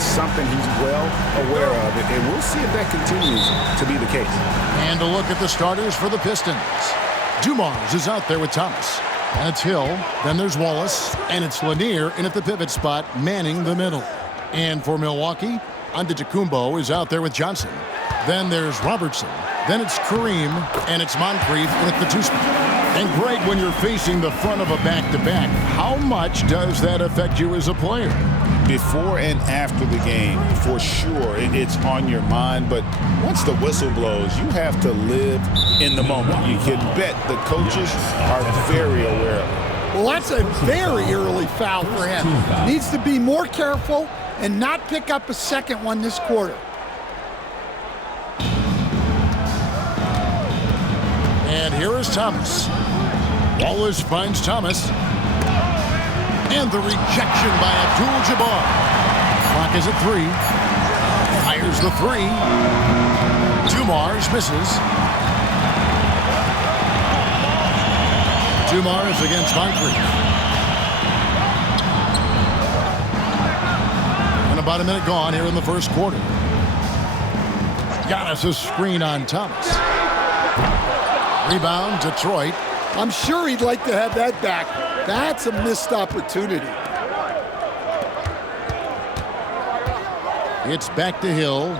It's something he's well aware of, and we'll see if that continues to be the case. And a look at the starters for the Pistons. Dumars is out there with Thomas. And it's Hill. Then there's Wallace. And it's Lanier in at the pivot spot, manning the middle. And for Milwaukee, Antetokounmpo is out there with Johnson. Then there's Robertson. Then it's Kareem. And it's Moncrief in at the two spot. And Greg, when you're facing the front of a back-to-back, how much does that affect you as a player? Before and after the game, for sure, it's on your mind. But once the whistle blows, you have to live in the moment. You can bet the coaches are very aware of it. Well, that's a very early foul for him. Needs to be more careful and not pick up a second one this quarter. And here is Thomas. Wallace finds Thomas. And the rejection by Abdul-Jabbar. Clock is at 3. Fires the 3. Dumars misses. Dumars against Moncrief. And about a minute gone here in the first quarter. Giannis' screen on Thomas. Rebound, Detroit. I'm sure he'd like to have that back. That's a missed opportunity. It's back to Hill.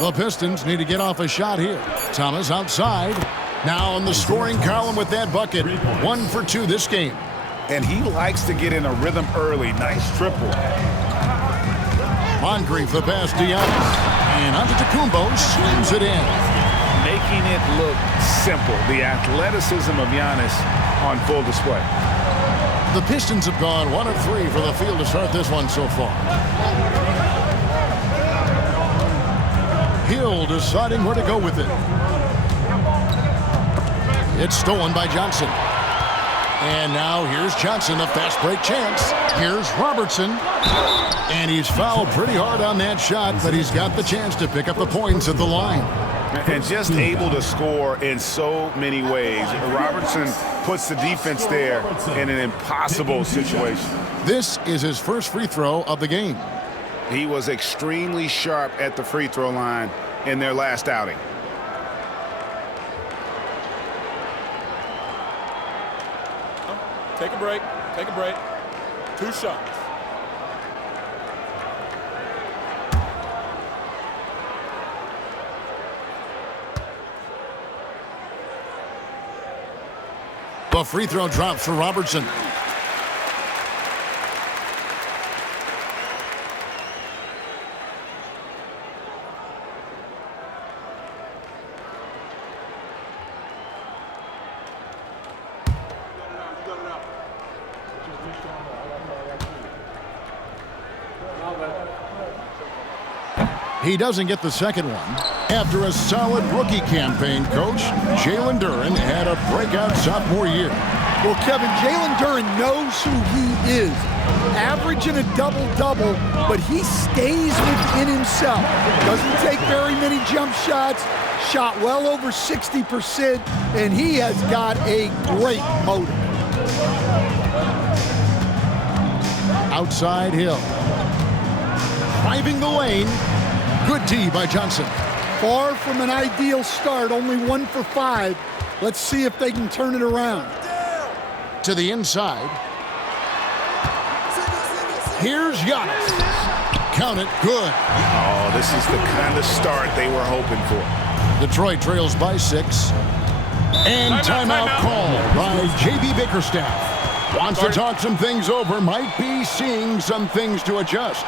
The Pistons need to get off a shot here. Thomas outside. Now on the scoring column with that bucket. 1 for 2 this game. And he likes to get in a rhythm early. Nice triple. Moncrief, the pass to Giannis. And Antetokounmpo slams it in. Making it look simple. The athleticism of Giannis on full display. The Pistons have gone 1 of 3 for the field to start this one so far. Hill deciding where to go with it. It's stolen by Johnson. And now here's Johnson, a fast break chance. Here's Robertson. And he's fouled pretty hard on that shot, but he's got the chance to pick up the points at the line. And just able to score in so many ways. Robertson puts the defense there in an impossible situation. This is his first free throw of the game. He was extremely sharp at the free throw line in their last outing. Take a break. Take a break. 2 shots. The free throw drops for Robertson. He doesn't get the second one. After a solid rookie campaign, Coach, Jalen Duren had a breakout sophomore year. Well, Kevin, Jalen Duren knows who he is. Averaging a double-double, but he stays within himself. Doesn't take very many jump shots, shot well over 60%, and he has got a great motor. Outside Hill. Driving the lane. Good D by Johnson. Far from an ideal start, only 1 for 5. Let's see if they can turn it around. To the inside. Here's Giannis. Count it, good. Oh, this is the kind of start they were hoping for. Detroit trails by 6. And timeout called by J.B. Bickerstaff. Wants to talk some things over, might be seeing some things to adjust.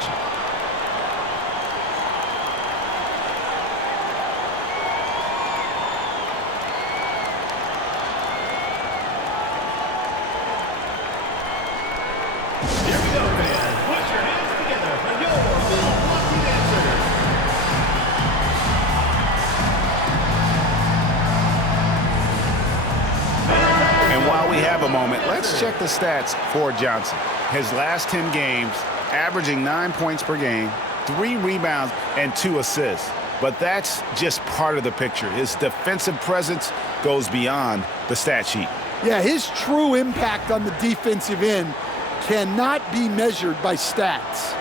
Let's check the stats for Johnson. His last 10 games, averaging 9 points per game, 3 rebounds, and 2 assists. but that's just part of the picture. His defensive presence goes beyond the stat sheet. Yeah, his true impact on the defensive end cannot be measured by stats.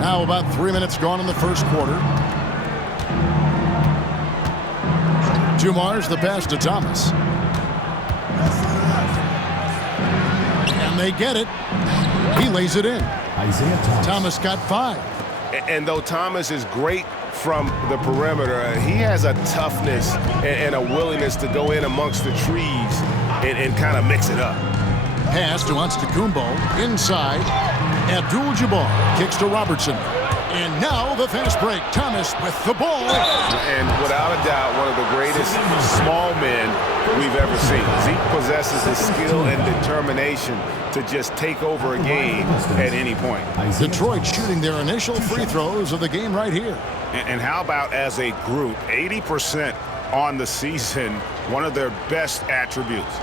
Now about 3 minutes gone in the first quarter. Dumars the pass to Thomas. And they get it. He lays it in. Thomas got 5. And though Thomas is great from the perimeter, he has a toughness and a willingness to go in amongst the trees and kind of mix it up. Pass to Antetokounmpo. Inside. Abdul-Jabbar kicks to Robertson. And now the fast break. Thomas with the ball. And without a doubt, one of the greatest small men we've ever seen. Zeke possesses the skill and determination to just take over a game at any point. Detroit shooting their initial free throws of the game right here. And how about as a group, 80% on the season, one of their best attributes.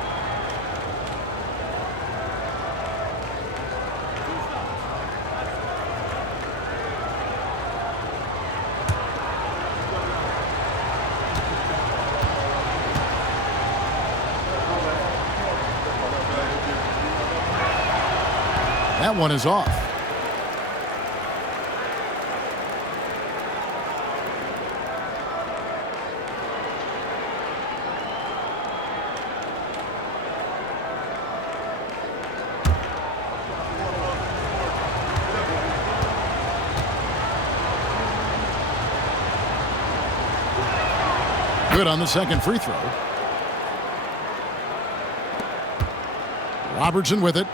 That one is off. Good on the second free throw. Robertson with it.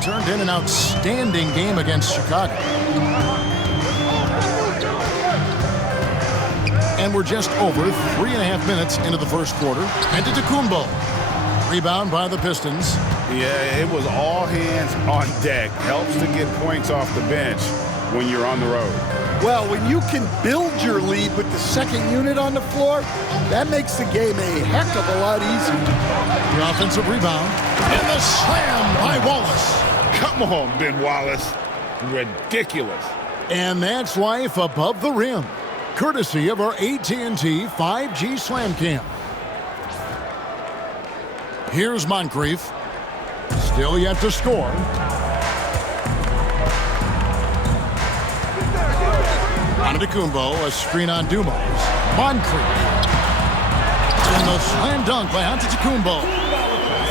Turned in an outstanding game against Chicago. And we're just over 3.5 minutes into the first quarter. Antetokounmpo. Rebound by the Pistons. Yeah, it was all hands on deck. Helps to get points off the bench when you're on the road. Well, when you can build your lead with the second unit on the floor, that makes the game a heck of a lot easier. The offensive rebound. And the slam by Wallace. Come on, Ben Wallace. Ridiculous. And that's life above the rim. Courtesy of our AT&T 5G Slam Cam. Here's Moncrief. Still yet to score. Antetokounmpo, a screen on Dumars. Moncrief. And the slam dunk by Antetokounmpo.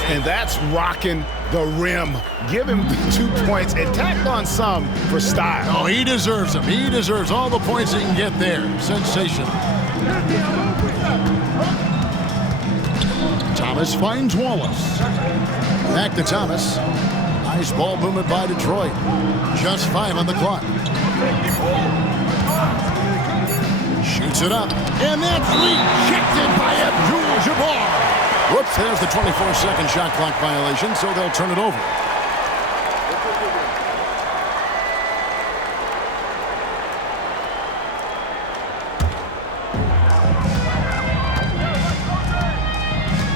And that's rocking the rim. Give him 2 points and tack on some for style. Oh, he deserves them. He deserves all the points he can get there. Sensational. Thomas finds Wallace. Back to Thomas. Nice ball movement by Detroit. Just 5 on the clock. Shoots it up. And that's rejected by Abdul-Jabbar. Whoops, there's the 24-second shot clock violation, so they'll turn it over.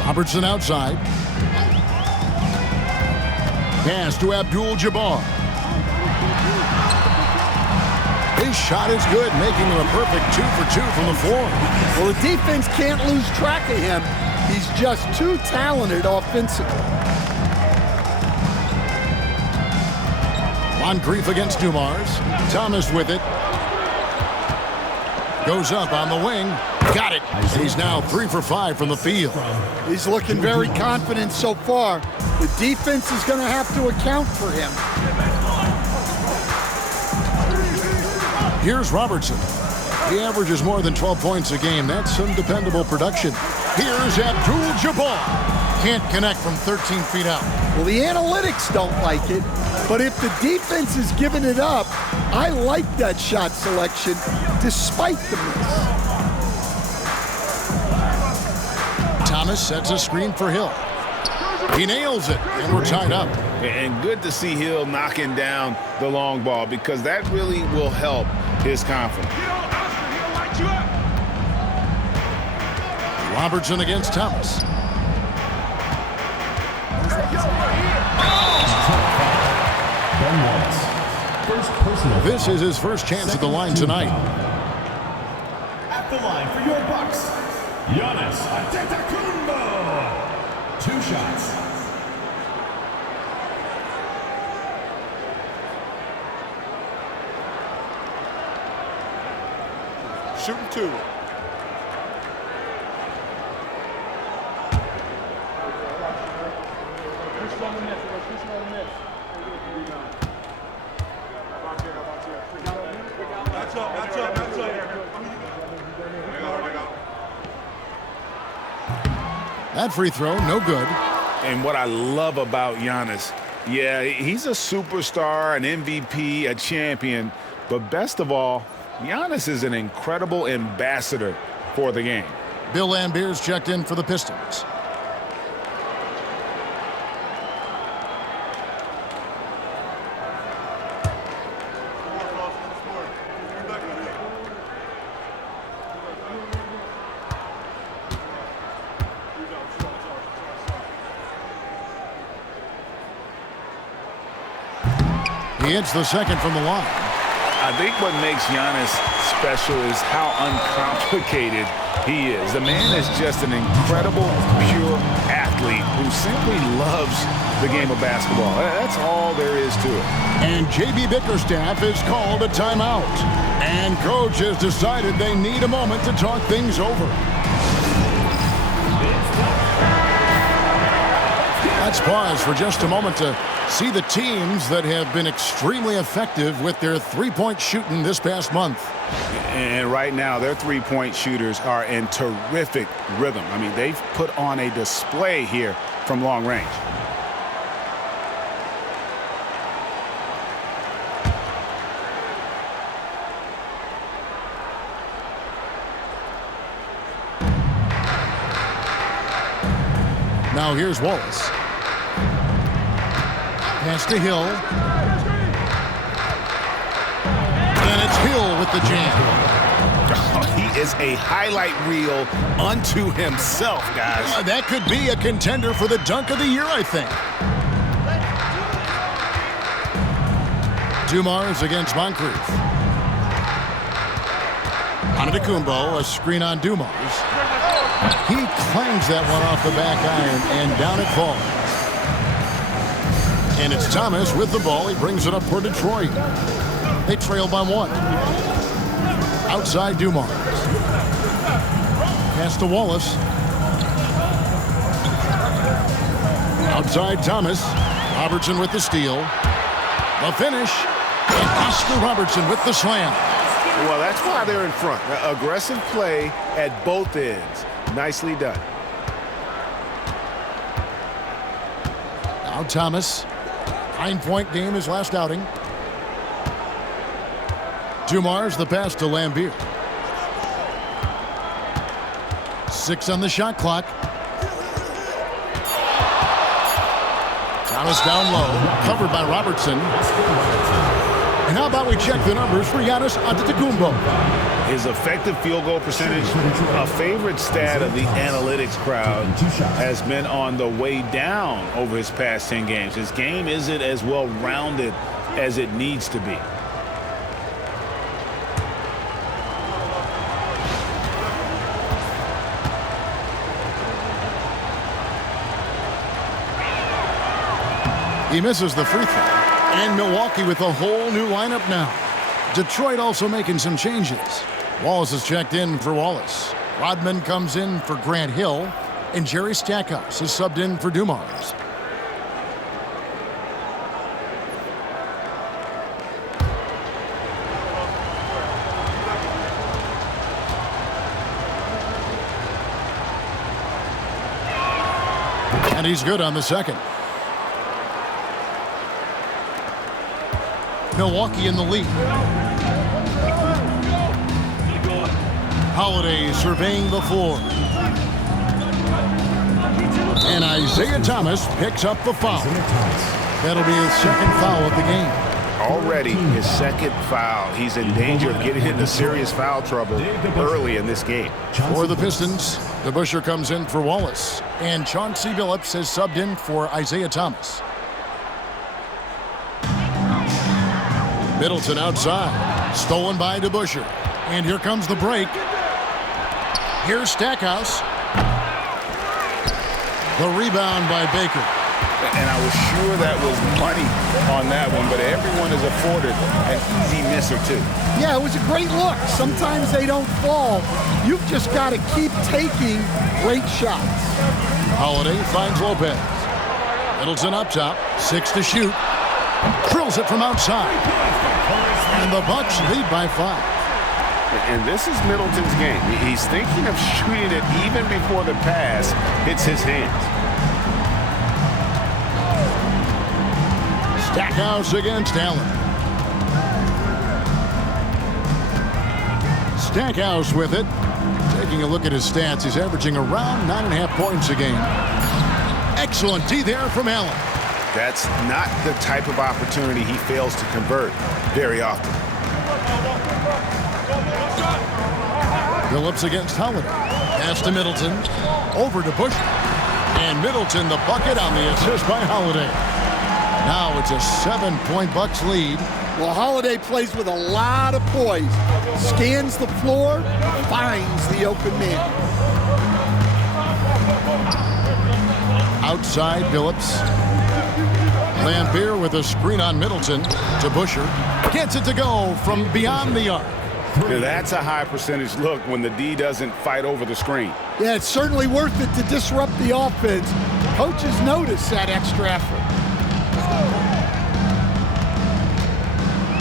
Robertson outside. Pass to Abdul-Jabbar. His shot is good, making him a perfect 2 for 2 from the floor. Well, the defense can't lose track of him. He's just too talented offensively. Moncrief against Dumars. Thomas with it. Goes up on the wing. Got it. He's now 3 for 5 from the field. He's looking very confident so far. The defense is going to have to account for him. Here's Robertson. He averages more than 12 points a game. That's some dependable production. Here's Abdul-Jabbar. Can't connect from 13 feet out. Well, the analytics don't like it, but if the defense is giving it up, I like that shot selection despite the miss. Thomas sets a screen for Hill. He nails it, and we're tied up. And good to see Hill knocking down the long ball because that really will help his confidence. Robertson against Thomas. This is his first chance at the line tonight. At the line for your Bucks, Giannis Antetokounmpo. 2 shots. Shooting 2. That free throw, no good. And what I love about Giannis, yeah, he's a superstar, an MVP, a champion, but best of all, Giannis is an incredible ambassador for the game. Bill Lambert's checked in for the Pistons. He hits the second from the line. I think what makes Giannis special is how uncomplicated he is. The man is just an incredible, pure athlete who simply loves the game of basketball. That's all there is to it. And J.B. Bickerstaff has called a timeout. And coach has decided they need a moment to talk things over. Let's pause for just a moment to see the teams that have been extremely effective with their three-point shooting this past month. And right now, their three-point shooters are in terrific rhythm. I mean, they've put on a display here from long range. Now here's Wallace. Pass to Hill. And it's Hill with the jam. He is a highlight reel unto himself, guys. That could be a contender for the dunk of the year, I think. Dumars against Moncrief. Antetokounmpo, a screen on Dumars. He clangs that one off the back iron, and down it falls. And it's Thomas with the ball. He brings it up for Detroit. They trail by 1. Outside Dumars. Pass to Wallace. Outside Thomas. Robertson with the steal. The finish. And Oscar Robertson with the slam. Well, that's why they're in front. Aggressive play at both ends. Nicely done. Now Thomas. 9-point game his last outing. Dumars the pass to Lamberт. 6 on the shot clock. Thomas down low, covered by Robertson. And how about we check the numbers for Giannis Antetokounmpo? His effective field goal percentage, a favorite stat of the analytics crowd, has been on the way down over his past 10 games. His game isn't as well-rounded as it needs to be. He misses the free throw. And Milwaukee with a whole new lineup now. Detroit also making some changes. Wallace is checked in for Wallace. Rodman comes in for Grant Hill. And Jerry Stackhouse is subbed in for Dumars. And he's good on the second. Milwaukee in the lead. Holiday surveying the floor. And Isaiah Thomas picks up the foul. That'll be his second foul of the game. Already his second foul. He's in danger of getting into serious foul trouble early in this game. For the Pistons, DeBusschere comes in for Wallace. And Chauncey Billups has subbed in for Isaiah Thomas. Middleton outside. Stolen by DeBusschere. And here comes the break. Here's Stackhouse. The rebound by Baker. And I was sure that was money on that one, but everyone is afforded an easy misser too. Yeah, it was a great look. Sometimes they don't fall. You've just got to keep taking great shots. Holiday finds Lopez. Middleton up top, 6 to shoot. Drills it from outside. And the Bucks lead by 5. And this is Middleton's game. He's thinking of shooting it even before the pass hits his hands. Stackhouse against Allen. Stackhouse with it. Taking a look at his stats, he's averaging around 9.5 points a game. Excellent D there from Allen. That's not the type of opportunity he fails to convert very often. Phillips against Holiday. Pass to Middleton. Over to Bush. And Middleton the bucket on the assist by Holiday. Now it's a 7-point Bucks lead. Well, Holiday plays with a lot of poise. Scans the floor, finds the open man. Outside Phillips. Lampier with a screen on Middleton to Busher. Gets it to go from beyond the arc. That's a high percentage look when the D doesn't fight over the screen. Yeah, it's certainly worth it to disrupt the offense. Coaches notice that extra effort.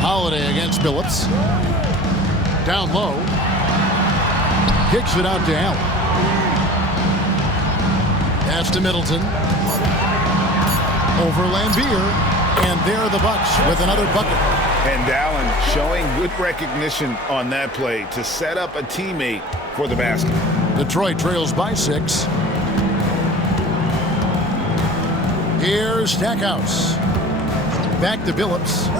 Holiday against Phillips. Down low. Kicks it out to Allen. Pass to Middleton. Over Lambier. And there the Bucks with another bucket. And Allen showing good recognition on that play to set up a teammate for the basket. Detroit trails by 6. Here's Stackhouse. Back to Phillips. 2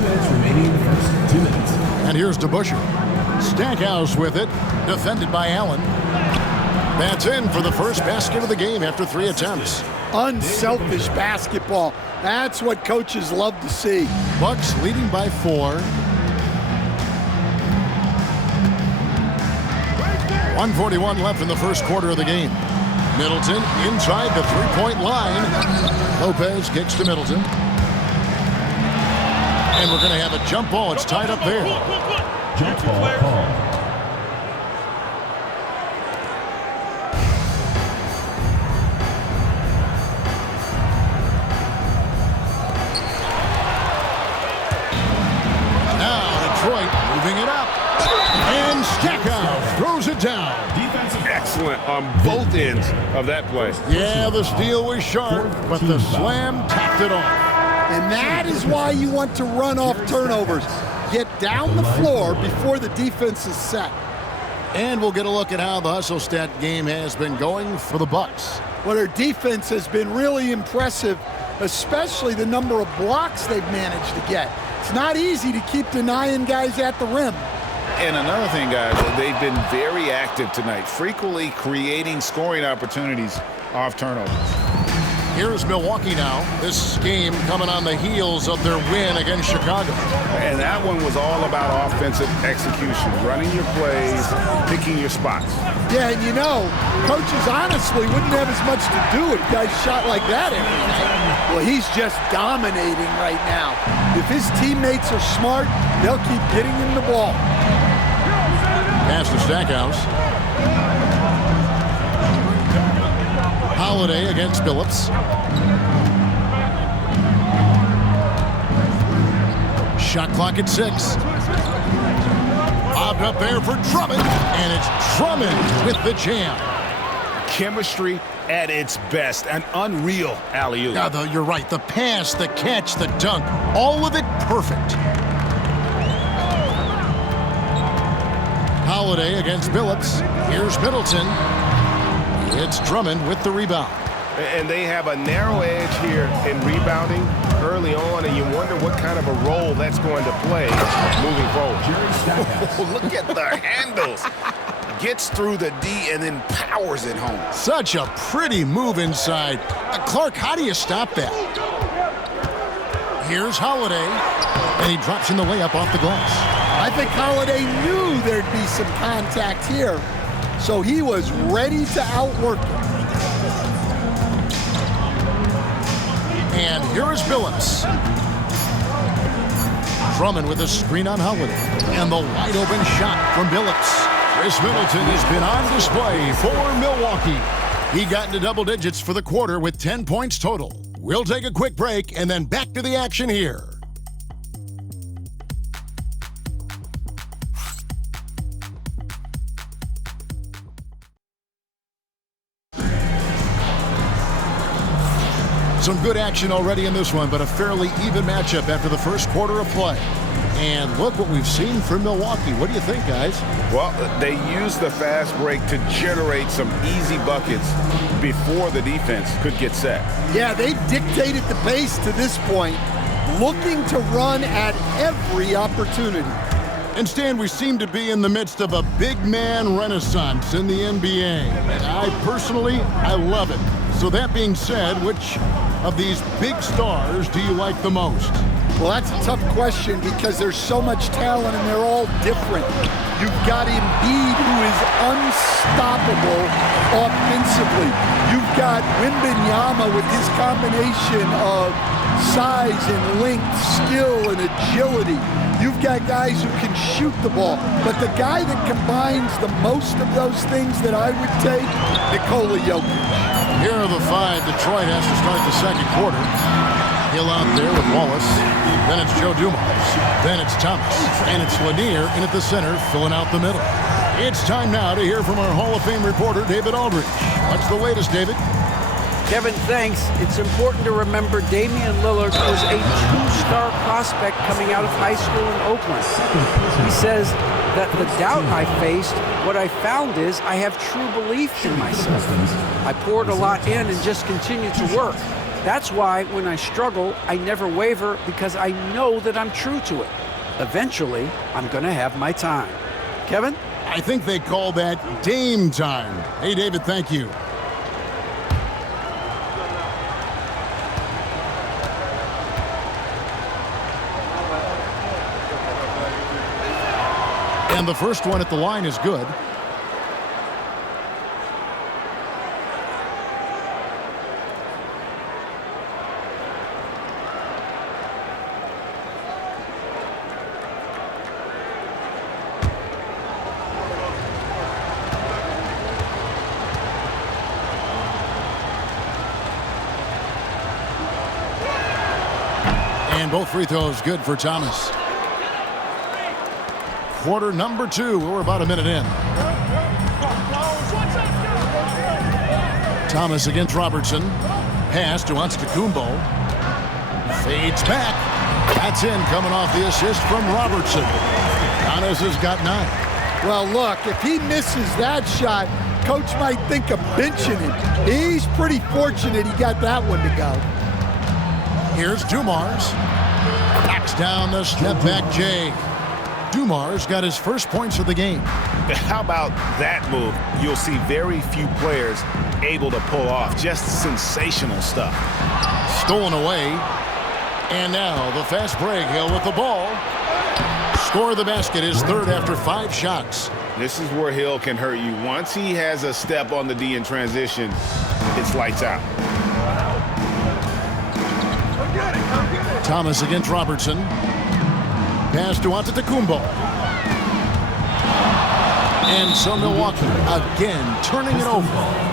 minutes remaining in the first. 2 minutes. And here's DeBusschere. Stackhouse with it. Defended by Allen. That's in for the first basket of the game after 3 attempts. Unselfish basketball. That's what coaches love to see. Bucks leading by 4. 1:41 left in the first quarter of the game. Middleton inside the 3-point line. Lopez kicks to Middleton. And we're going to have a jump ball. It's tied up there. Jump ball call. Moving it up. And Stackhouse throws it down. Excellent on both ends of that play. Yeah, the steal was sharp, but the slam tapped it off. And that is why you want to run off turnovers. Get down the floor before the defense is set. And we'll get a look at how the hustle stat game has been going for the Bucks. Well, their defense has been really impressive, especially the number of blocks they've managed to get. It's not easy to keep denying guys at the rim. And another thing, guys, they've been very active tonight, frequently creating scoring opportunities off turnovers. Here's Milwaukee now. This game coming on the heels of their win against Chicago. And that one was all about offensive execution, running your plays, picking your spots. Yeah, and you know, coaches honestly wouldn't have as much to do if guys shot like that every night. Well, he's just dominating right now. If his teammates are smart, they'll keep getting him the ball. Pass to Stackhouse. Holiday against Phillips. Shot clock at 6. Bobbed up there for Drummond, and it's Drummond with the jam. Chemistry at its best, an unreal alley-oop. Yeah, you're right. The pass, the catch, the dunk, all of it perfect. Holiday against Phillips. Here's Middleton. It's Drummond with the rebound. And they have a narrow edge here in rebounding early on, and you wonder what kind of a role that's going to play moving forward. Look at the handles. Gets through the D and then powers it home. Such a pretty move inside. Clark, how do you stop that? Here's Holiday. And he drops in the layup off the glass. I think Holiday knew there'd be some contact here, so he was ready to outwork it. And here is Billups. Drummond with a screen on Holiday. And the wide open shot from Billups. Chris Middleton has been on display for Milwaukee. He got into double digits for the quarter with 10 points total. We'll take a quick break and then back to the action here. Some good action already in this one, but a fairly even matchup after the first quarter of play. And look what we've seen from Milwaukee. What do you think, guys? Well, they used the fast break to generate some easy buckets before the defense could get set. Yeah, they dictated the pace to this point, looking to run at every opportunity. And Stan, we seem to be in the midst of a big man renaissance in the NBA. And I love it. So that being said, which of these big stars do you like the most? Well, that's a tough question because there's so much talent and they're all different. You've got Embiid, who is unstoppable offensively. You've got Wembanyama with his combination of size and length, skill and agility. You've got guys who can shoot the ball. But the guy that combines the most of those things that I would take, Nikola Jokic. Here are the five. Detroit has to start the second quarter. Hill out there with Wallace. Then it's Joe Dumars. Then it's Thomas. And it's Lanier in at the center, filling out the middle. It's time now to hear from our Hall of Fame reporter, David Aldridge. What's the latest, David? Kevin, thanks. It's important to remember Damian Lillard was a two-star prospect coming out of high school in Oakland. He says that the doubt I faced, what I found is I have true belief in myself. I poured a lot in and just continued to work. That's why when I struggle, I never waver because I know that I'm true to it. Eventually, I'm going to have my time. Kevin? I think they call that Dame time. Hey, David, thank you. And the first one at the line is good. And both free throws good for Thomas. Quarter number two. We're about a minute in. Thomas against Robertson. Pass to Antetokounmpo. Fades back. That's in, coming off the assist from Robertson. Giannis has got 9. Well, look, if he misses that shot, coach might think of benching him. He's pretty fortunate he got that one to go. Here's Dumars. Backs down the step back Jay. Dumars got his first points of the game. How about that move? You'll see very few players able to pull off. Just sensational stuff. Stolen away. And now the fast break. Hill with the ball. Score the basket, his third after 5 shots. This is where Hill can hurt you. Once he has a step on the D in transition, it's lights out. Thomas against Robertson. Pass to Antetokounmpo. And so Milwaukee again turning it over.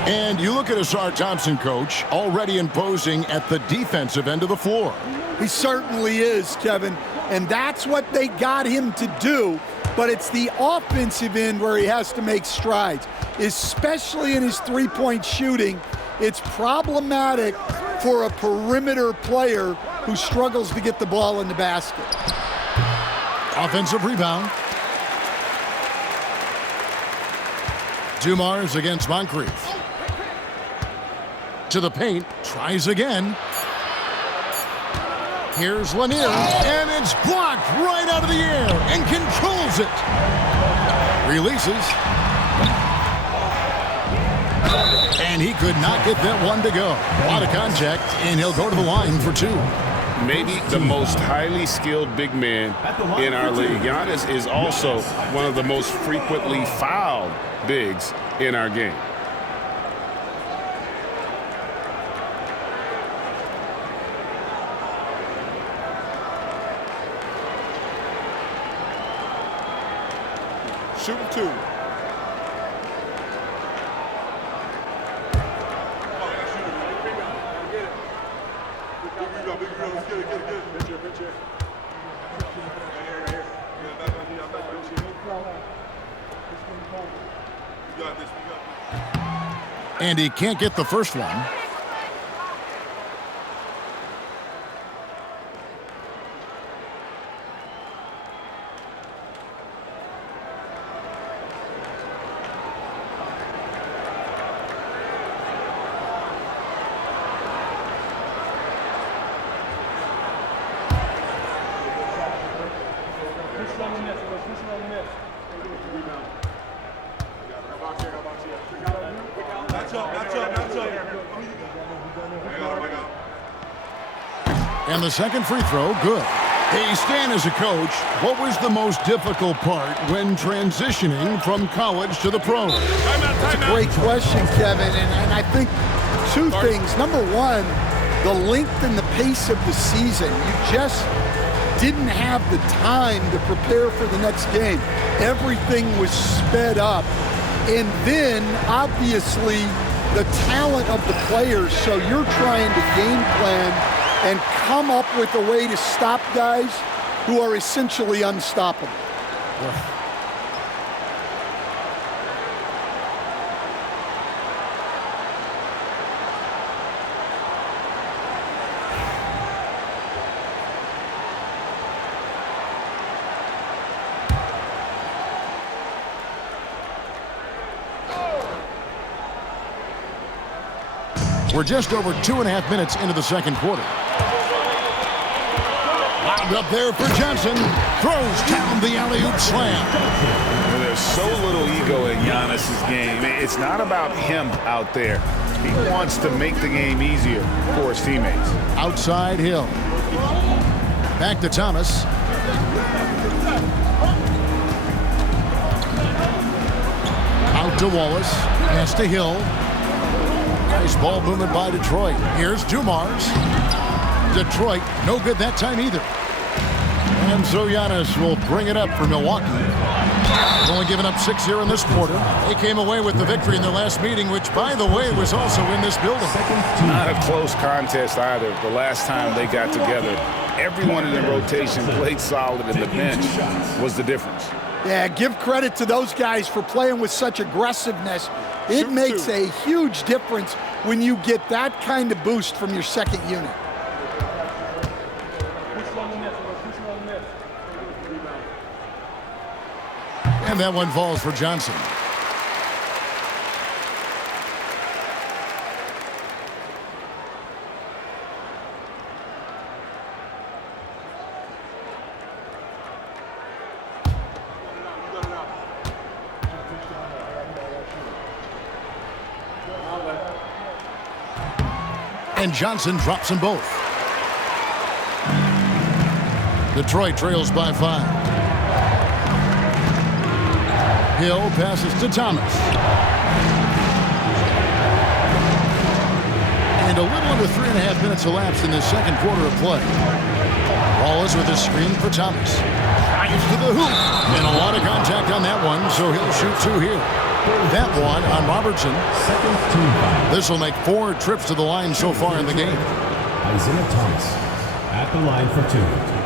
And you look at Asar Thompson, coach, already imposing at the defensive end of the floor. He certainly is, Kevin. And that's what they got him to do. But it's the offensive end where he has to make strides, especially in his three-point shooting. It's problematic for a perimeter player who struggles to get the ball in the basket. Offensive rebound. Dumars against Moncrief. To the paint, tries again. Here's Lanier, and it's blocked right out of the air and controls it. Releases. And he could not get that one to go. A lot of contact, and he'll go to the line for 2. maybe the most highly skilled big man in our league. Giannis is also one of the most frequently fouled bigs in our game. Shooting 2. And he can't get the first one. And the second free throw, good. Hey, Stan, as a coach, what was the most difficult part when transitioning from college to the pros? That's a great question, Kevin, and I think two things. Number one, the length and the pace of the season. You just didn't have the time to prepare for the next game. Everything was sped up. And then, obviously, the talent of the players, so you're trying to game plan and come up with a way to stop guys who are essentially unstoppable. We're just over 2.5 minutes into the second quarter. Wound up there for Johnson. Throws down the alley-oop slam. Well, there's so little ego in Giannis's game. It's not about him out there. He wants to make the game easier for his teammates. Outside Hill. Back to Thomas. Out to Wallace. Pass to Hill. Nice ball movement by Detroit. Here's Dumars. Detroit, no good that time either. And so Giannis will bring it up for Milwaukee. Only given up 6 here in this quarter. They came away with the victory in their last meeting, which, by the way, was also in this building. Not a close contest either. The last time they got together, everyone in the rotation played solid, and the bench was the difference. Yeah, give credit to those guys for playing with such aggressiveness. It makes a huge difference when you get that kind of boost from your second unit. And that one falls for Johnson. And Johnson drops them both. Detroit trails by 5. Hill passes to Thomas. And a little under 3.5 minutes elapsed in the second quarter of play. Wallace with a screen for Thomas. Drives to the hoop. And a lot of contact on that one, so he'll shoot 2 here. That one on Robertson. This will make 4 trips to the line so far in the game. Isaiah Thomas at the line for 2.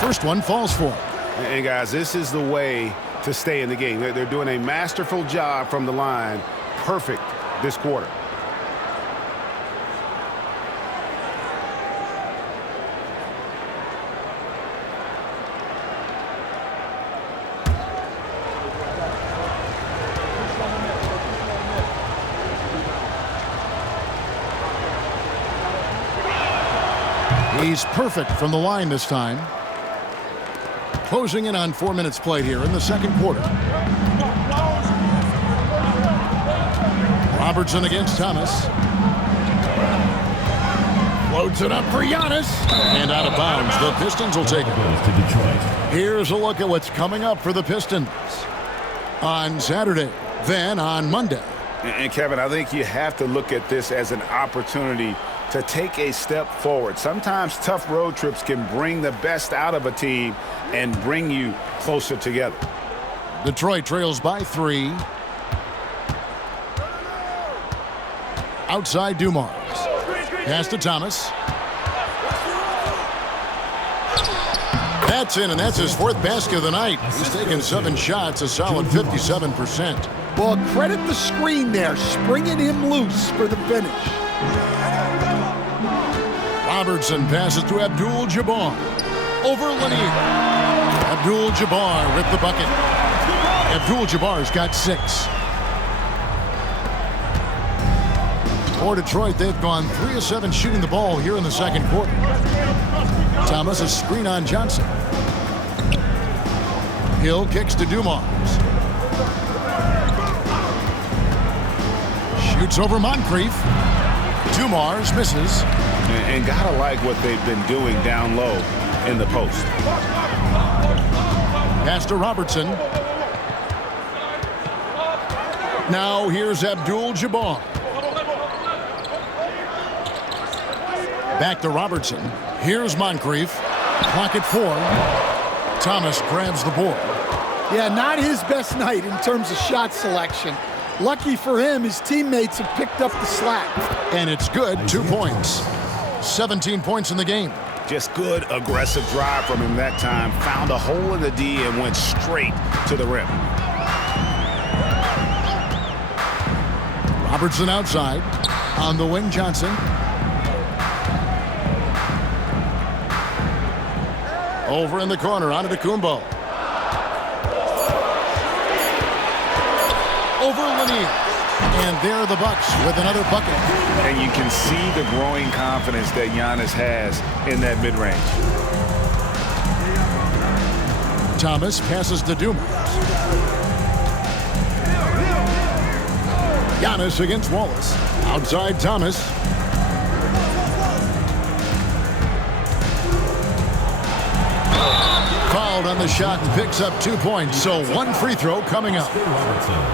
First one falls for him. And guys, this is the way to stay in the game. They're doing a masterful job from the line. Perfect this quarter. He's perfect from the line this time. Closing in on 4 minutes played here in the second quarter. Robertson against Thomas. Loads it up for Giannis. And out of bounds. The Pistons will take it. To Detroit. Here's a look at what's coming up for the Pistons on Saturday, then on Monday. And Kevin, I think you have to look at this as an opportunity to take a step forward. Sometimes tough road trips can bring the best out of a team and bring you closer together. Detroit trails by 3. Outside Dumars. Pass to Thomas. That's in, and that's his 4th basket of the night. He's taken 7 shots, a solid 57%. Well, credit the screen there, springing him loose for the finish. Robertson passes to Abdul-Jabbar. Over Lanier. Abdul-Jabbar with the bucket. Abdul-Jabbar's got 6. For Detroit, they've gone 3 of 7 shooting the ball here in the second quarter. Thomas, a screen on Johnson. Hill kicks to Dumars. Shoots over Moncrief. Dumars misses. And gotta like what they've been doing down low in the post. Pass to Robertson. Now here's Abdul-Jabbar. Back to Robertson. Here's Moncrief. Clock at 4. Thomas grabs the board. Yeah, not his best night in terms of shot selection. Lucky for him, his teammates have picked up the slack. And it's good. 2 points. 17 points in the game. Just good, aggressive drive from him that time. Found a hole in the D and went straight to the rim. Robertson outside. On the wing, Johnson. Over in the corner, on to Kumbo. Over Lanier. And there are the Bucks with another bucket. And you can see the growing confidence that Giannis has in that mid-range. Thomas passes to Dumars. Giannis against Wallace. Outside Thomas. Fouled on the shot and picks up 2 points. So 1 free throw coming up.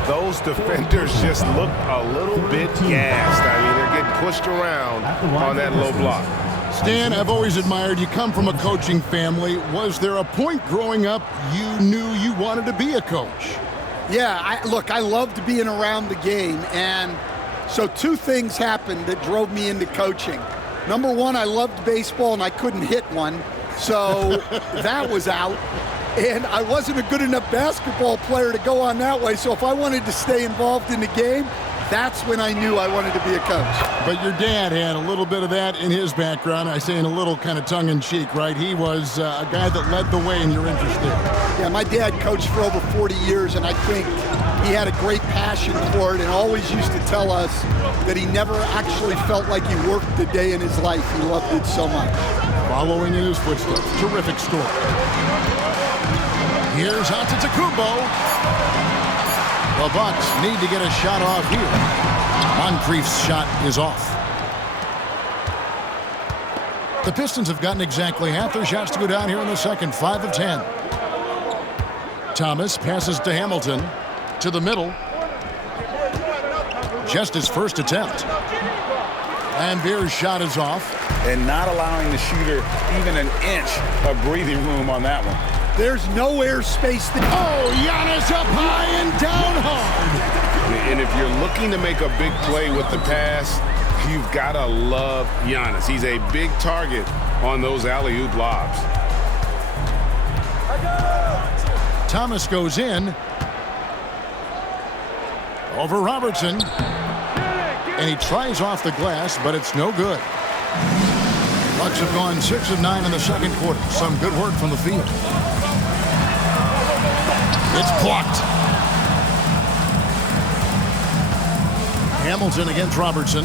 Those defenders just look a little bit gassed. I mean, they're getting pushed around on that low block. Stan, I've always admired you. Come from a coaching family. Was there a point growing up you knew you wanted to be a coach? Yeah, I loved being around the game. And so 2 things happened that drove me into coaching. Number 1, I loved baseball and I couldn't hit one. So that was out. And I wasn't a good enough basketball player to go on that way. So if I wanted to stay involved in the game, that's when I knew I wanted to be a coach. But your dad had a little bit of that in his background. I say in a little kind of tongue-in-cheek, right? He was a guy that led the way in your interest there. Yeah, my dad coached for over 40 years, and I think he had a great passion for it and always used to tell us that he never actually felt like he worked a day in his life. He loved it so much. Following in his footsteps. Terrific story. Here's Antetokounmpo. The Bucks need to get a shot off here. Moncrief's shot is off. The Pistons have gotten exactly half their shots to go down here in the second. 5 of 10. Thomas passes to Hamilton. To the middle. Just his first attempt. And Beer's shot is off. And not allowing the shooter even an inch of breathing room on that one. There's no air space. Oh, Giannis up high and down hard. And if you're looking to make a big play with the pass, you've got to love Giannis. He's a big target on those alley-oop lobs. Thomas goes in. Over Robertson. And he tries off the glass, but it's no good. Bucks have gone 6 of 9 in the second quarter. Some good work from the field. It's blocked. Hamilton against Robertson.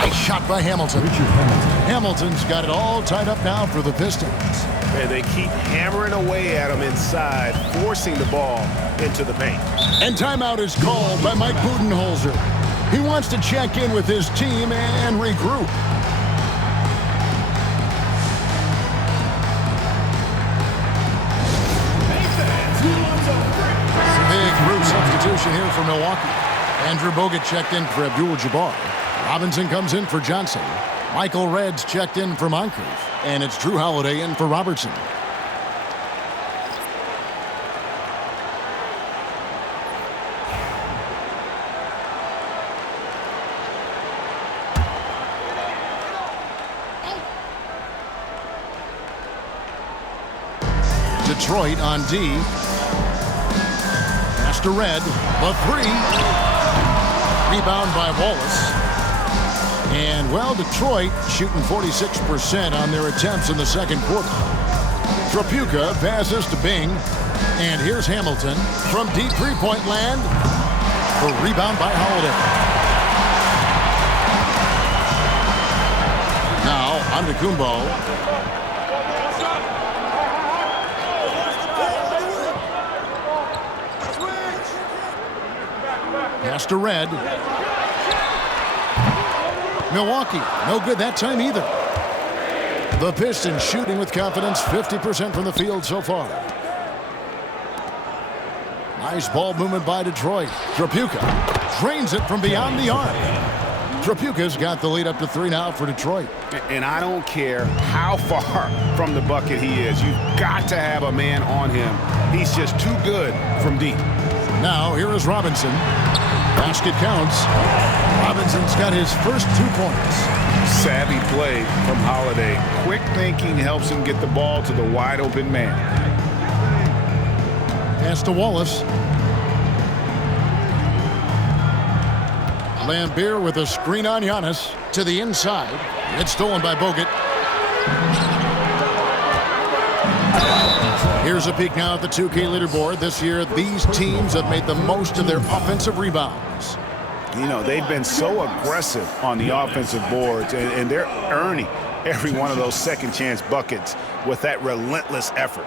Nice shot by Hamilton. Hamilton's got it all tied up now for the Pistons. And they keep hammering away at him inside, forcing the ball into the paint. And timeout is called by Mike Budenholzer. He wants to check in with his team and regroup. Big group substitution here for Milwaukee. Andrew Bogut checked in for Abdul-Jabbar. Robinson comes in for Johnson. Michael Reds checked in for Moncrief. And it's Drew Holiday in for Robertson. Detroit on D. Pass to Red. The three. Rebound by Wallace. And, well, Detroit shooting 46% on their attempts in the second quarter. Trapuka passes to Bing. And here's Hamilton from deep three-point land. The rebound by Holiday. Now, Antetokounmpo. Pass to Red. Milwaukee, no good that time either. The Pistons shooting with confidence, 50% from the field so far. Nice ball movement by Detroit. Trapuka drains it from beyond the arc. Trapuka's got the lead up to 3 now for Detroit. And I don't care how far from the bucket he is. You've got to have a man on him. He's just too good from deep. Now, here is Robinson. Basket counts. Robinson's got his first 2 points. Savvy play from Holiday. Quick thinking helps him get the ball to the wide open man. Pass to Wallace. Lambeer with a screen on Giannis to the inside. It's stolen by Bogut. Here's a peek now at the 2K leaderboard. This year, these teams have made the most of their offensive rebounds. You know, they've been so aggressive on the offensive boards, and they're earning every one of those second chance buckets with that relentless effort.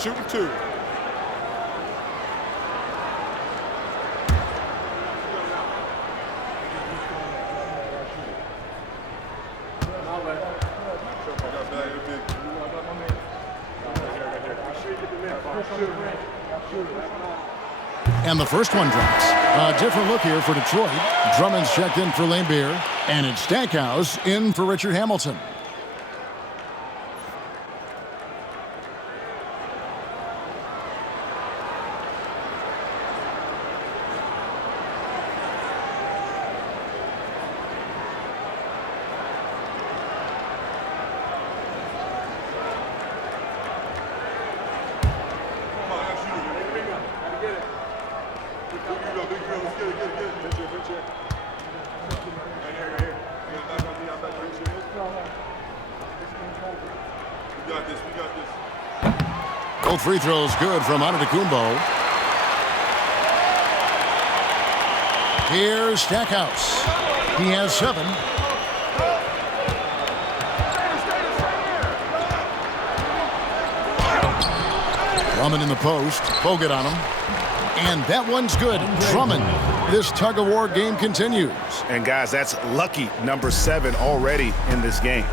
Shooting 2. And the first one drops. A different look here for Detroit. Drummond's checked in for Lambeer. And it's Stackhouse in for Richard Hamilton. Both free throws good from Antetokounmpo. Here's Stackhouse. He has 7. Drummond in the post. Bogut on him. And that one's good. Drummond. This tug-of-war game continues. And, guys, that's lucky number 7 already in this game.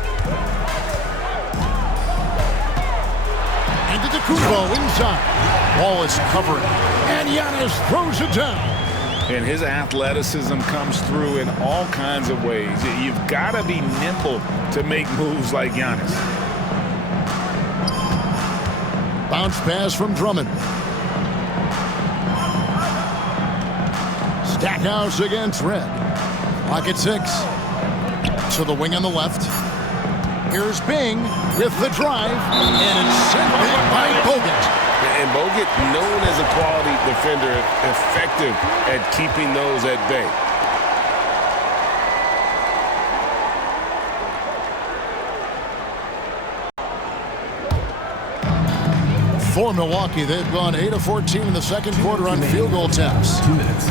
Antetokounmpo inside. Wallace covering. And Giannis throws it down. And his athleticism comes through in all kinds of ways. You've got to be nimble to make moves like Giannis. Bounce pass from Drummond. Stackhouse against Red. Clock at 6. To the wing on the left. Here's Bing with the drive. And it's sent back by Bogut. And Bogut, known as a quality defender, effective at keeping those at bay. For Milwaukee, they've gone 8 of 14 in the second quarter on field goal attempts. 2 minutes.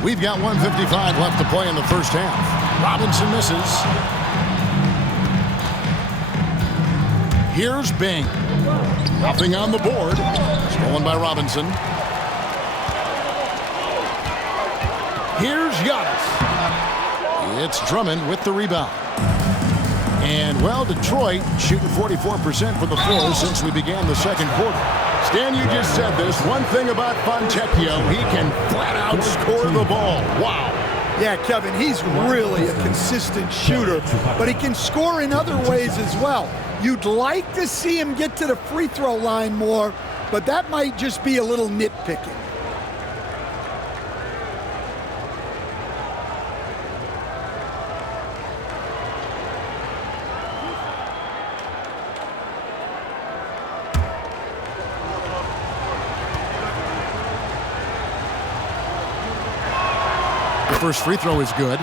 We've got 1:55 left to play in the first half. Robinson misses. Here's Bing. Nothing on the board. Stolen by Robinson. Here's Giannis. It's Drummond with the rebound. And, well, Detroit shooting 44% from the floor since we began the second quarter. Stan, you just said this. One thing about Fontecchio, he can flat out score the ball. Wow. Yeah, Kevin, he's really a consistent shooter, but he can score in other ways as well. You'd like to see him get to the free throw line more, but that might just be a little nitpicking. First free throw is good.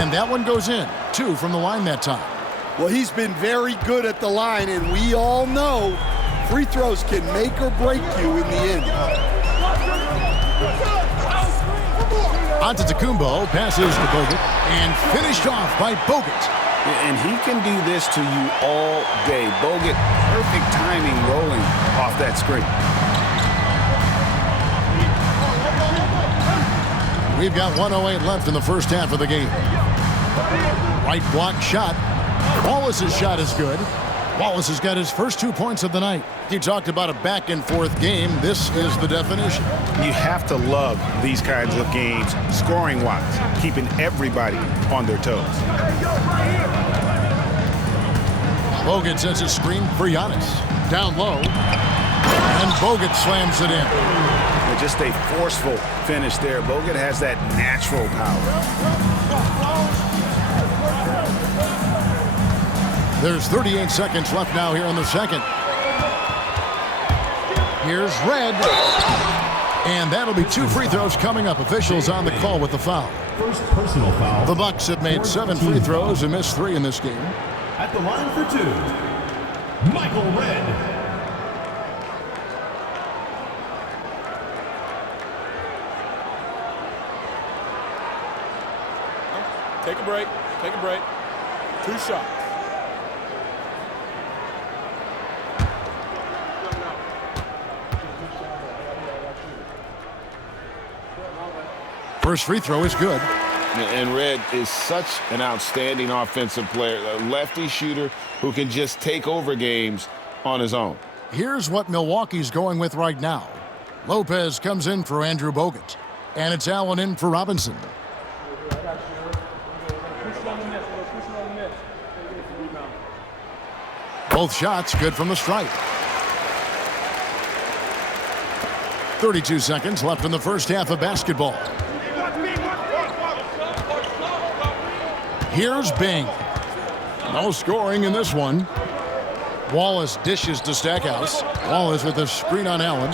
And that one goes in. 2 from the line that time. Well, he's been very good at the line, and we all know free throws can make or break you in the end. Antetokounmpo passes to Bogut and finished off by Bogut. And he can do this to you all day. Bogut, perfect timing rolling off that screen. We've got 1:08 left in the first half of the game. Right block shot. Wallace's shot is good. Wallace has got his first 2 points of the night. You talked about a back-and-forth game. This is the definition. You have to love these kinds of games, scoring-wise, keeping everybody on their toes. Bogut sets a screen for Giannis. Down low. And Bogut slams it in. Just a forceful finish there. Bogut has that natural power. There's 38 seconds left now here in the second. Here's Red. And that'll be 2 free throws coming up. Officials on the call with the foul. First personal foul. The Bucks have made 7 free throws and missed 3 in this game. At the line for 2, Michael Red. Take a break. Take a break. 2 shots. First free throw is good. And Red is such an outstanding offensive player, a lefty shooter who can just take over games on his own. Here's what Milwaukee's going with right now. Lopez comes in for Andrew Bogut. And it's Allen in for Robinson. Both shots good from the stripe. 32 seconds left in the first half of basketball. Here's Bing. No scoring in this one. Wallace dishes to Stackhouse. Wallace with a screen on Allen.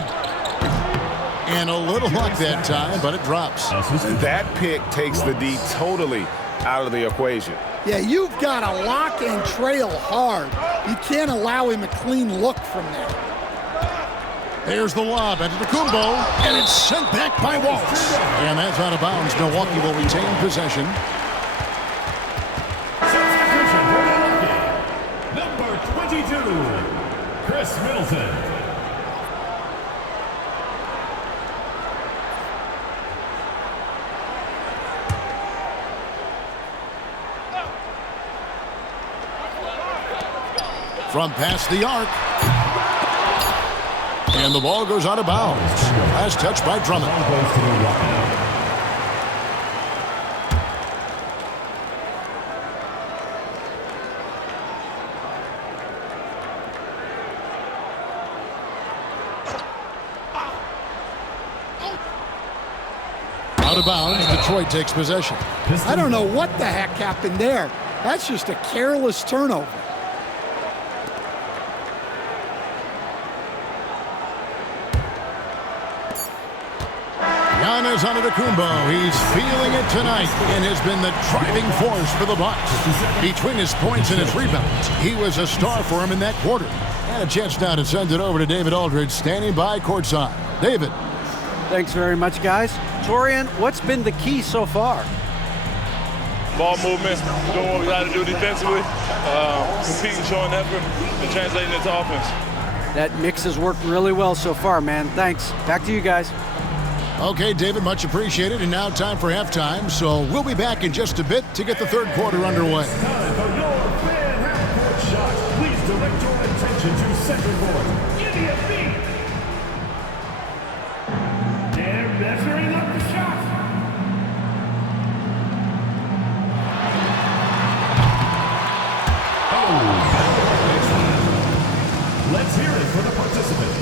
And a little luck that time, but it drops. That pick takes the D totally out of the equation. Yeah, you've got to lock and trail hard. You can't allow him a clean look from there. There's the lob into the Kumbo, and it's sent back by Wallace. And that's out of bounds. Milwaukee will retain possession. Number 22, Chris Middleton. From past the arc. And the ball goes out of bounds. Last touch by Drummond. Out of bounds, Detroit takes possession. I don't know what the heck happened there. That's just a careless turnover. Giannis Antetokounmpo, he's feeling it tonight and has been the driving force for the Bucks. Between his points and his rebounds, he was a star for him in that quarter. And a chance now to send it over to David Aldridge, standing by courtside. David. Thanks very much, guys. Torian, what's been the key so far? Ball movement, doing what we got to do defensively, competing, showing effort, and translating into offense. That mix has worked really well so far, man. Thanks. Back to you guys. Okay, David, much appreciated. And now time for halftime, so we'll be back in just a bit to get the third quarter underway. Time for your fan half-court shot. Please direct your attention to center court. NBA. They're measuring up the shot. Let's hear it for the participant.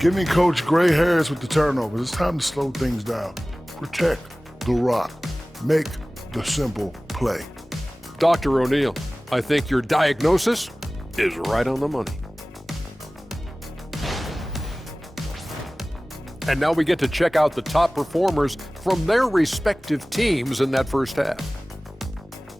Give me Coach gray hairs with the turnovers. It's time to slow things down. Protect the rock. Make the simple play. Dr. O'Neal, I think your diagnosis is right on the money. And now we get to check out the top performers from their respective teams in that first half.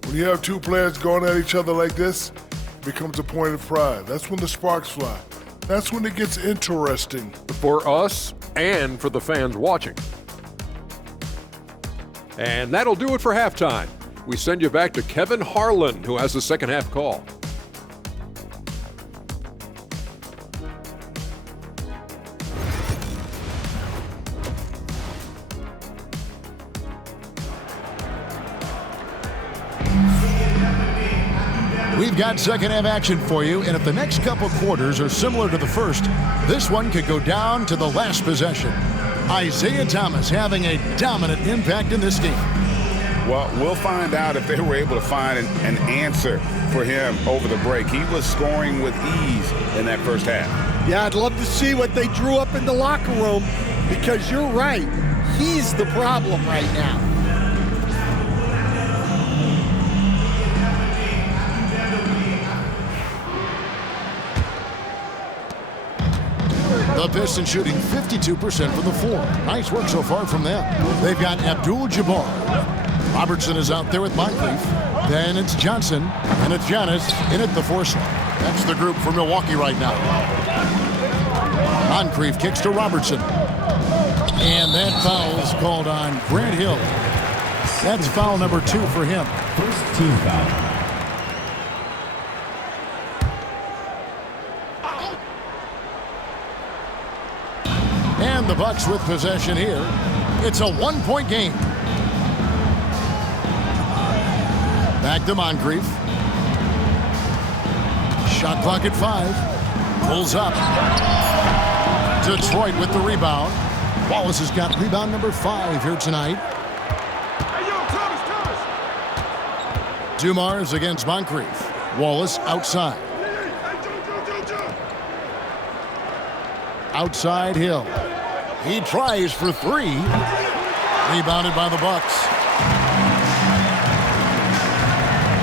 When you have two players going at each other like this, it becomes a point of pride. That's when the sparks fly. That's when it gets interesting. For us and for the fans watching. And that'll do it for halftime. We send you back to Kevin Harlan, who has the second half call. We've got second half action for you, and if the next couple quarters are similar to the first, this one could go down to the last possession. Isaiah Thomas having a dominant impact in this game. Well, we'll find out if they were able to find an answer for him over the break. He was scoring with ease in that first half. Yeah, I'd love to see what they drew up in the locker room, because you're right. He's the problem right now. The Pistons shooting 52% from the floor. Nice work so far from them. They've got Abdul-Jabbar. Robertson is out there with Moncrief. Then it's Johnson, and it's Giannis in at the four slot. That's the group for Milwaukee right now. Moncrief kicks to Robertson. And that foul is called on Grant Hill. That's foul number 2 for him. First team foul. And the Bucks with possession here. It's a 1-point game. Back to Moncrief. Shot clock at 5. Pulls up. Detroit with the rebound. Wallace has got rebound number 5 here tonight. Dumars against Moncrief. Wallace outside. Outside Hill. He tries for 3. Rebounded by the Bucks.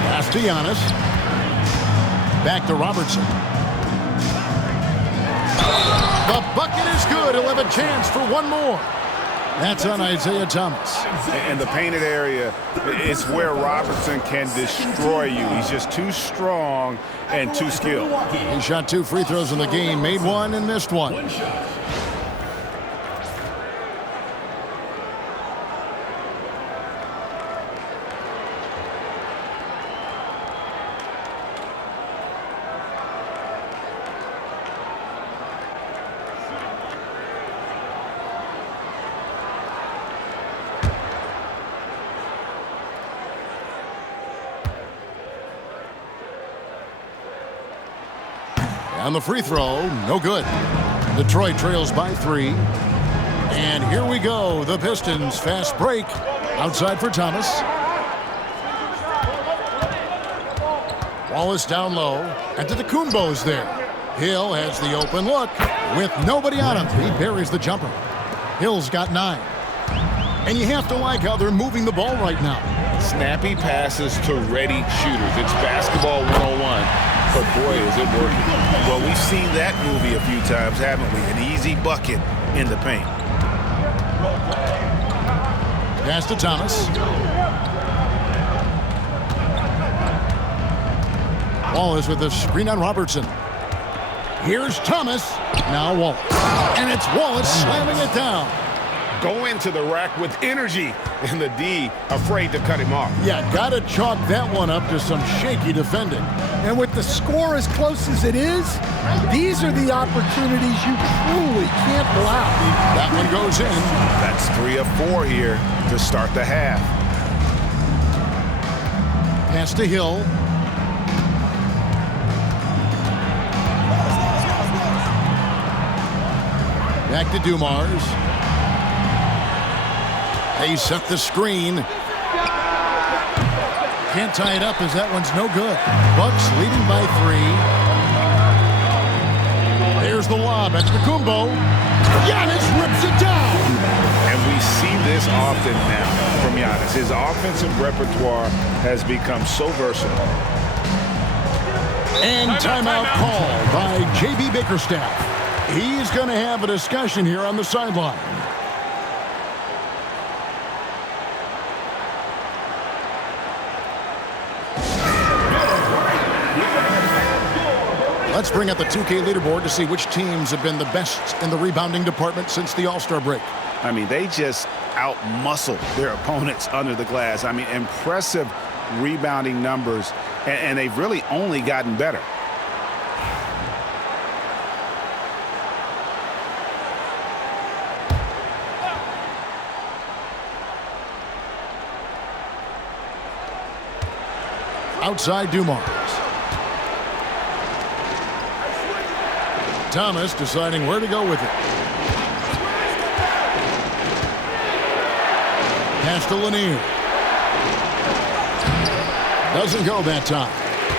Pass to Giannis. Back to Robertson. The bucket is good. He'll have a chance for one more. That's on Isaiah Thomas. In the painted area, it's where Robertson can destroy you. He's just too strong and too skilled. He shot 2 free throws in the game, made 1 and missed 1. On the free throw, no good. Detroit trails by 3. And here we go. The Pistons fast break. Outside for Thomas. Wallace down low. And Antetokounmpo's there. Hill has the open look with nobody on him. He buries the jumper. Hill's got 9. And you have to like how they're moving the ball right now. Snappy passes to ready shooters. It's basketball 101. But boy, is it working. Well, we've seen that movie a few times, haven't we? An easy bucket in the paint. Pass to Thomas. Wallace with the screen on Robertson. Here's Thomas. Now Wallace. And it's Wallace slamming it down. Go into the rack with energy, and the D afraid to cut him off. Yeah, got to chalk that one up to some shaky defending. And with the score as close as it is, these are the opportunities you truly can't allow. That one goes in. That's 3 of 4 here to start the half. Pass to Hill. Back to Dumars. They set the screen. Can't tie it up as that one's no good. Bucks leading by 3. There's the lob. That's the Kumbo. Giannis rips it down. And we see this often now from Giannis. His offensive repertoire has become so versatile. And timeout called by J.B. Bickerstaff. He's going to have a discussion here on the sideline. Let's bring up the 2K leaderboard to see which teams have been the best in the rebounding department since the All-Star break. I mean, they just out-muscle their opponents under the glass. I mean, impressive rebounding numbers, and they've really only gotten better. Outside Dumars. Thomas deciding where to go with it. Pass to Lanier. Doesn't go that time.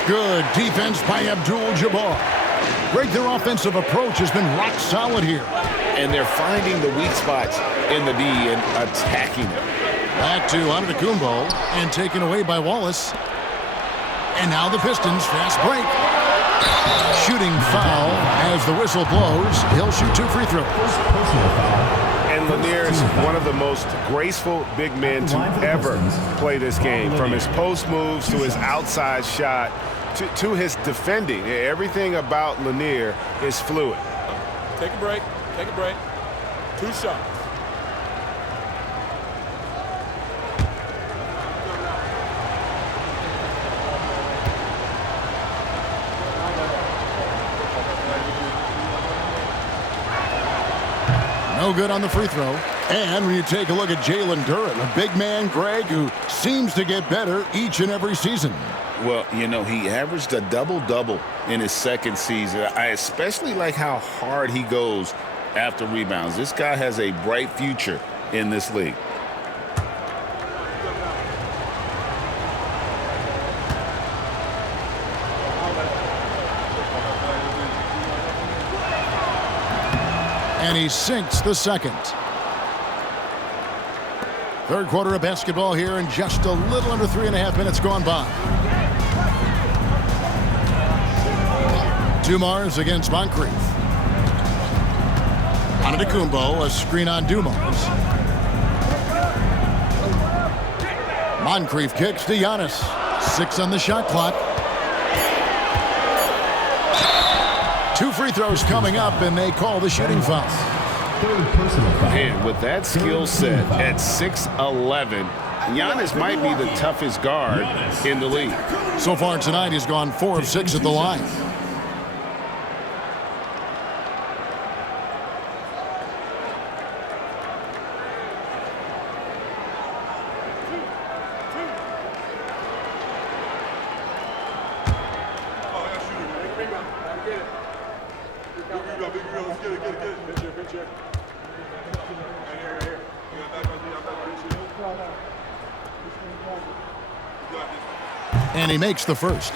Good defense by Abdul-Jabbar. Greg, their offensive approach has been rock solid here. And they're finding the weak spots in the D and attacking it. Back to Antetokounmpo and taken away by Wallace. And now the Pistons fast break. Shooting foul as the whistle blows. He'll shoot 2 free throws. And Lanier's one of the most graceful big men to ever play this game. From his post moves to his outside shot to his defending. Everything about Lanier is fluid. Take a break. Take a break. 2 shots. No good on the free throw. And when you take a look at Jalen Duren, a big man, Greg, who seems to get better each and every season. Well, you know, he averaged a double-double in his second season. I especially like how hard he goes after rebounds. This guy has a bright future in this league. And he sinks the second. Third quarter of basketball here, and just a little under 3.5 minutes gone by. Dumars against Moncrief. Antetokounmpo, a screen on Dumars. Moncrief kicks to Giannis. 6 on the shot clock. 2 free throws coming up, and they call the shooting foul. And with that skill set at 6'11", Giannis might be the toughest guard in the league. So far tonight, he's gone 4 of 6 at the line. And he makes the first.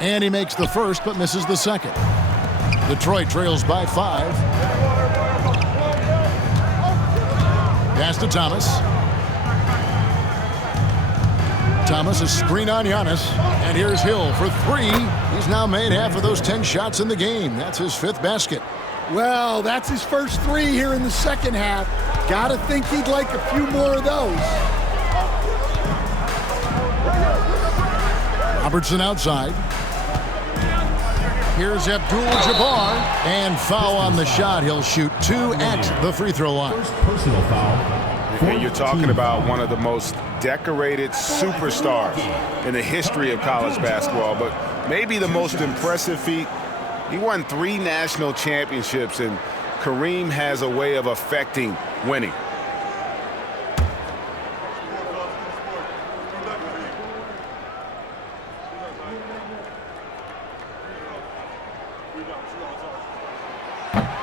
And he makes the first, but misses the second. Detroit trails by 5. Pass to Thomas. Thomas, a screen on Giannis. And here's Hill for 3. He's now made half of those 10 shots in the game. That's his 5th basket. Well, that's his first 3 here in the second half. Gotta think he'd like a few more of those. Robertson outside. Here's Abdul-Jabbar, and foul on the shot. He'll shoot 2 at the free throw line. Personal foul. And you're talking about one of the most decorated superstars in the history of college basketball, but maybe the most impressive feat. He won 3 national championships, and Kareem has a way of affecting winning.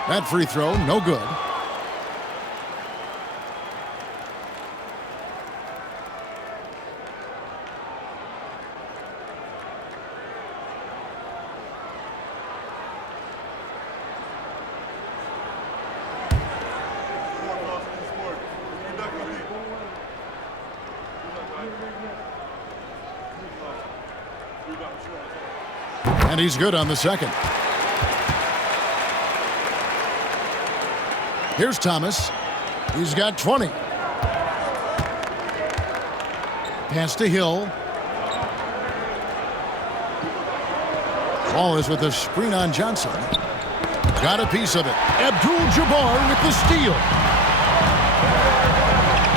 That free throw, no good. And he's good on the second. Here's Thomas. He's got 20. Pass to Hill. Wallace with a screen on Johnson. Got a piece of it. Abdul-Jabbar with the steal.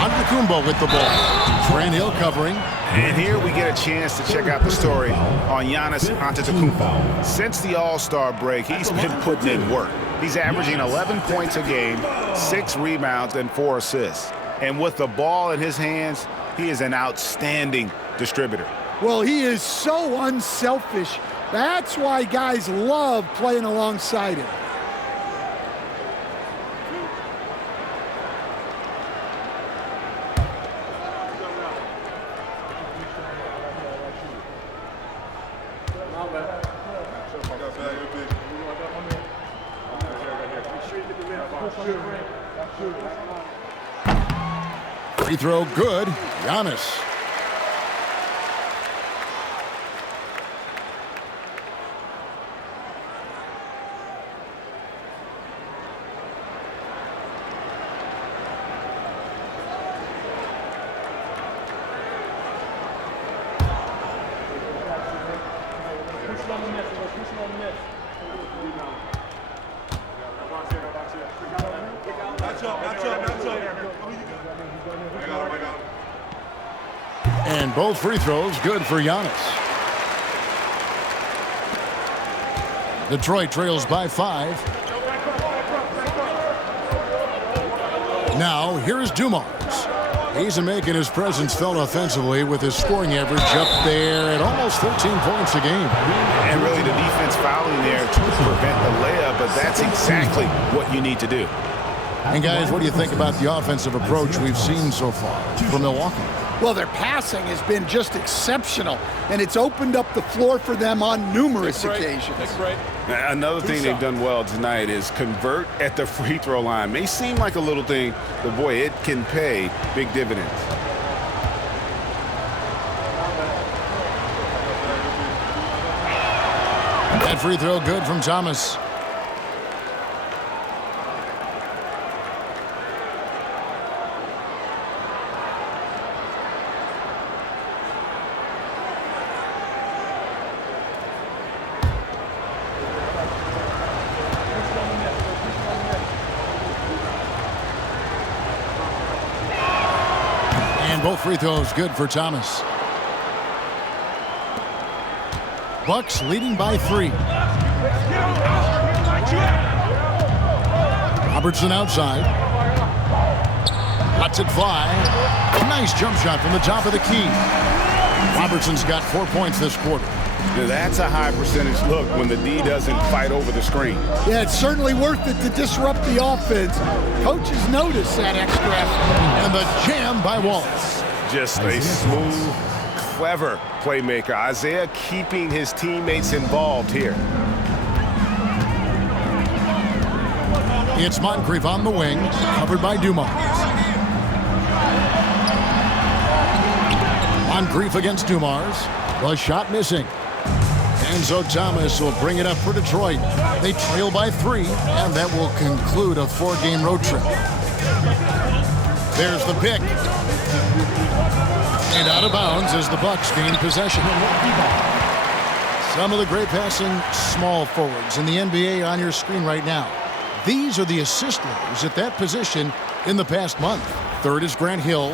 Antetokounmpo with the ball. Fran Hill covering. And here we get a chance to check out the story on Giannis Antetokounmpo. Since the All-Star break, he's been putting in work. He's averaging 11 points a game, 6 rebounds, and 4 assists. And with the ball in his hands, he is an outstanding distributor. Well, he is so unselfish. That's why guys love playing alongside him. Free throw good. Giannis. And both free throws good for Giannis. Detroit trails by 5. Now here's Dumars. He's making his presence felt offensively with his scoring average up there at almost 13 points a game. And really the defense fouling there to prevent the layup, but that's exactly what you need to do. And guys, what do you think about the offensive approach we've seen so far from Milwaukee? Well, their passing has been just exceptional, and it's opened up the floor for them on numerous occasions. Another thing they've done well tonight is convert at the free throw line. May seem like a little thing, but boy, it can pay big dividends. That free throw good from Thomas. both free throws good for Thomas. Bucks leading by 3. Robertson outside. Lets it fly. Nice jump shot from the top of the key. Robertson's got 4 points this quarter. That's a high percentage look when the D doesn't fight over the screen. Yeah, it's certainly worth it to disrupt the offense. Coaches notice that extra effort. And the jam by Wallace. Just a smooth, clever playmaker. Isaiah keeping his teammates involved here. It's Moncrief on the wing, covered by Dumars. Moncrief against Dumars. The shot missing. And so Thomas will bring it up for Detroit. They trail by 3, and that will conclude a 4-game road trip. There's the pick. And out of bounds as the Bucks gain possession. Some of the great passing small forwards in the NBA on your screen right now. These are the assist leaders at that position in the past month. Third is Grant Hill.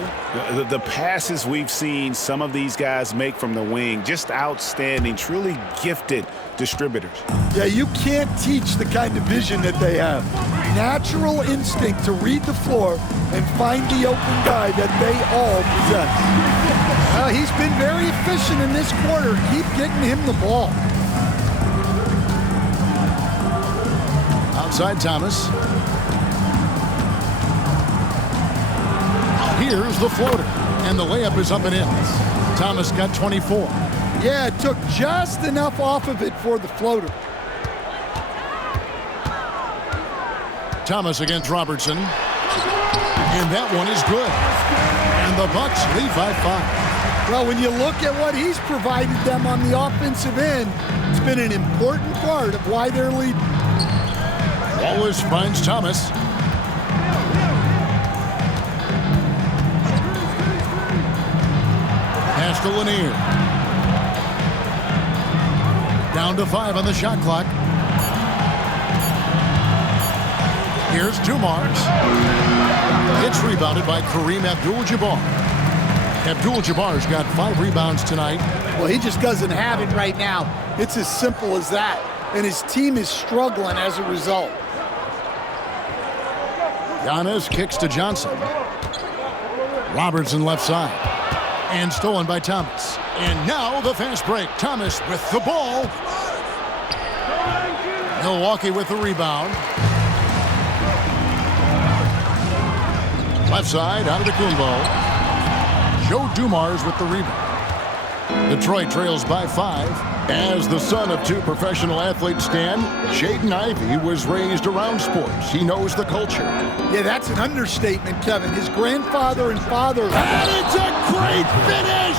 The passes we've seen some of these guys make from the wing, just outstanding, truly gifted distributors. Yeah, you can't teach the kind of vision that they have. Natural instinct to read the floor and find the open guy that they all possess. He's been very efficient in this quarter. Keep getting him the ball. Outside Thomas. Here's the floater, and the layup is up and in. Thomas got 24. Yeah, it took just enough off of it for the floater. Thomas against Robertson. And that one is good. And the Bucks lead by 5. Well, when you look at what he's provided them on the offensive end, it's been an important part of why they're leading. Wallace finds Thomas. Pass to Lanier. Down to 5 on the shot clock. Here's Dumars. It's rebounded by Kareem Abdul-Jabbar. Abdul-Jabbar's got 5 rebounds tonight. Well, he just doesn't have it right now. It's as simple as that. And his team is struggling as a result. Giannis kicks to Johnson. Robertson left side. And stolen by Thomas. And now the fast break. Thomas with the ball. Milwaukee with the rebound. Left side out of the Kumbo. Joe Dumars with the rebound. Detroit trails by 5. As the son of 2 professional athletes, Stan, Jaden Ivey was raised around sports. He knows the culture. Yeah, that's an understatement, Kevin. His grandfather and father. And it's a great finish!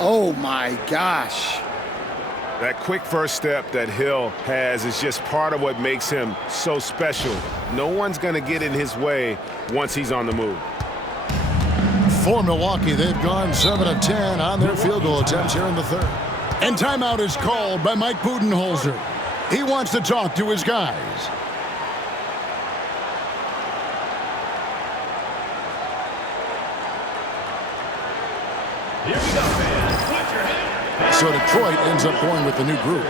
Oh, my gosh. That quick first step that Hill has is just part of what makes him so special. No one's going to get in his way once he's on the move. For Milwaukee, they've gone 7 of 10 on their field goal attempts here in the third. And timeout is called by Mike Budenholzer. He wants to talk to his guys. Here we go, man. Watch your head. So Detroit ends up going with the new group.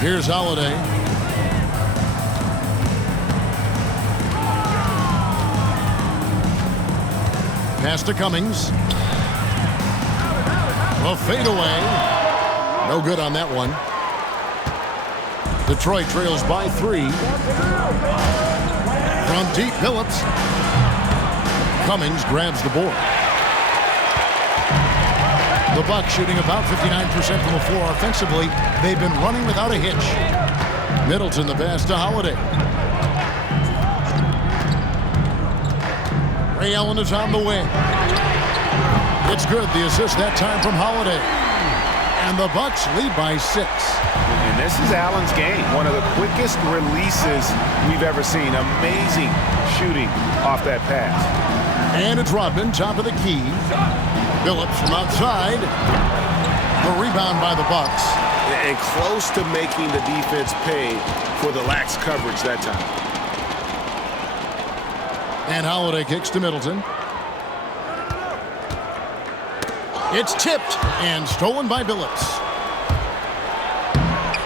Here's Holiday. Pass to Cummings. A fadeaway. No good on that one. Detroit trails by 3. From deep, Phillips. Cummings grabs the board. The Bucks shooting about 59% from the floor offensively. They've been running without a hitch. Middleton the pass to Holiday. Ray Allen is on the wing. It's good. The assist that time from Holiday. And the Bucks lead by 6. And this is Allen's game. One of the quickest releases we've ever seen. Amazing shooting off that pass. And it's Rodman, top of the key. Phillips from outside. The rebound by the Bucks. And close to making the defense pay for the lax coverage that time. And Holiday kicks to Middleton. It's tipped and stolen by Billups.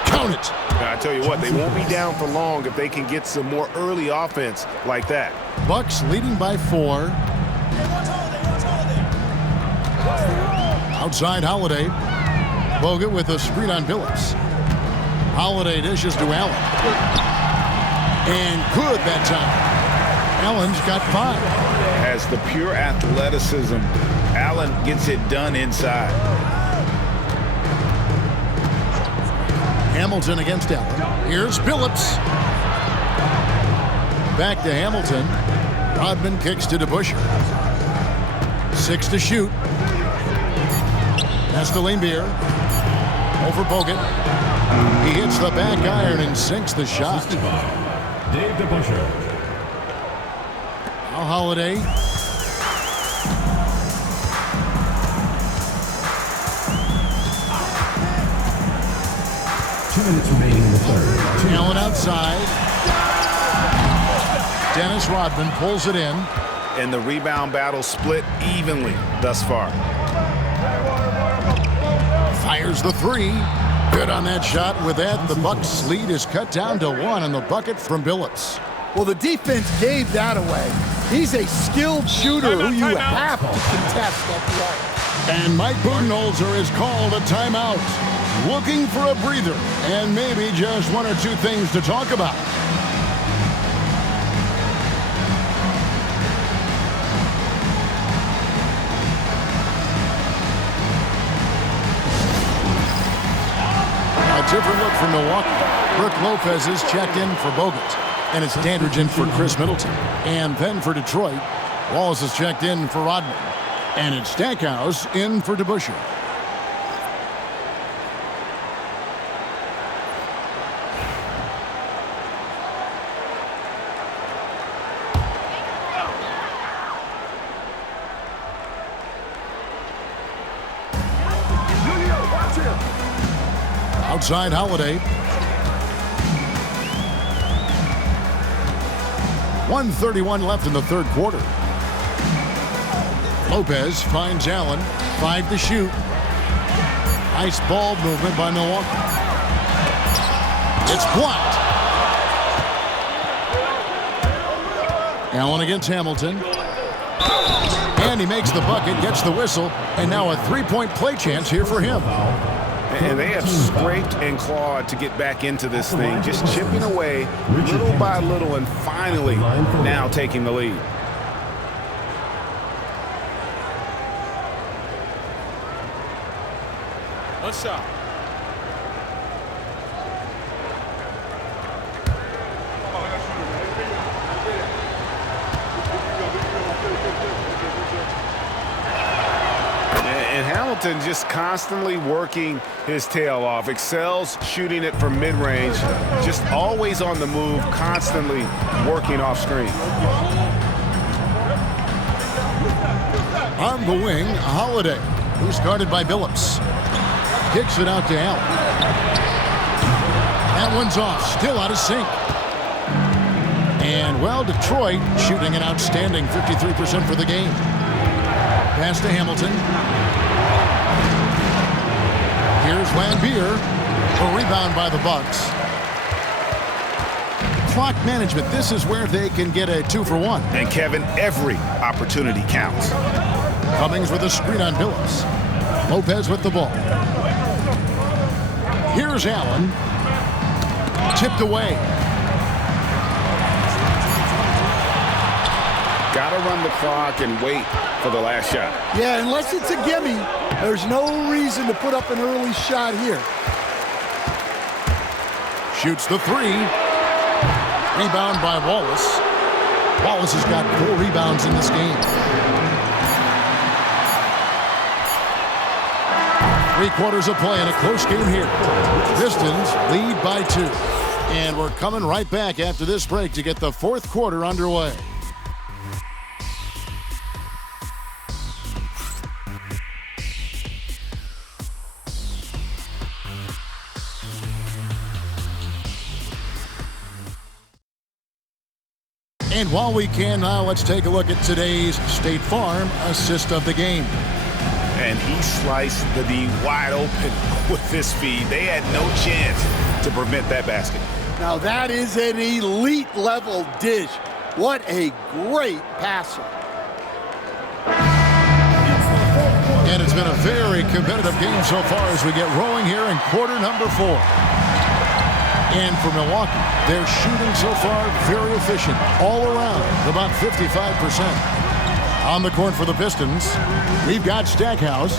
Count it. I tell you what, they won't be down for long if they can get some more early offense like that. Bucks leading by 4. Outside Holiday. Bogut with a screen on Billups. Holiday dishes to Allen. And good that time. Allen's got 5. Has the pure athleticism. Allen gets it done inside. Hamilton against Allen. Here's Billups. Back to Hamilton. Rodman kicks to DeBusschere. 6 to shoot. That's to Laimbeer. Over Bogut. He hits the back iron and sinks the shot. Dave DeBusschere. Now Holiday. Minutes remaining in the third. Allen outside. Dennis Rodman pulls it in. And the rebound battle split evenly thus far. Fires the 3. Good on that shot. With that, the Bucks lead is cut down to 1 on the bucket from Billups. Well, the defense gave that away. He's a skilled shooter who you have to contest at the arc. And Mike Budenholzer is called a timeout. Looking for a breather and maybe just 1 or 2 things to talk about. A different look for Milwaukee. Brook Lopez is checked in for Bogut. And it's Dandridge for Chris Middleton. And then for Detroit, Wallace is checked in for Rodman. And it's Stackhouse in for DeBusschere. Outside Holiday. 1:31 left in the third quarter. Lopez finds Allen. 5 to shoot. Nice ball movement by Milwaukee. It's blocked. Allen against Hamilton. And he makes the bucket, gets the whistle, and now a 3-point play chance here for him. And they have scraped and clawed to get back into this thing, just chipping away little by little and finally now taking the lead. One shot. And Hamilton just constantly working his tail off, excels shooting it from mid-range, just always on the move, constantly working off screen. On the wing, Holiday, who's guarded by Billups. Kicks it out to Allen. That one's off, still out of sync. And, well, Detroit shooting an outstanding 53% for the game. Pass to Hamilton. Here's Laimbeer. A rebound by the Bucks. Clock management. This is where they can get a 2-for-1. And Kevin, every opportunity counts. Cummings with a screen on Billups. Lopez with the ball. Here's Allen. Tipped away. Got to run the clock and wait for the last shot. Yeah, unless it's a gimme, there's no reason to put up an early shot here. Shoots the 3. Rebound by Wallace. Wallace has got 4 rebounds in this game. 3 quarters of play in a close game here. Pistons lead by 2. And we're coming right back after this break to get the 4th quarter underway. And while we can now, let's take a look at today's State Farm assist of the game. And he sliced the D wide open with this feed. They had no chance to prevent that basket. Now that is an elite level dish. What a great passer. And it's been a very competitive game so far as we get rolling here in quarter number 4. And for Milwaukee, they're shooting so far very efficient all around, about 55%. On the court for the Pistons, we've got Stackhouse.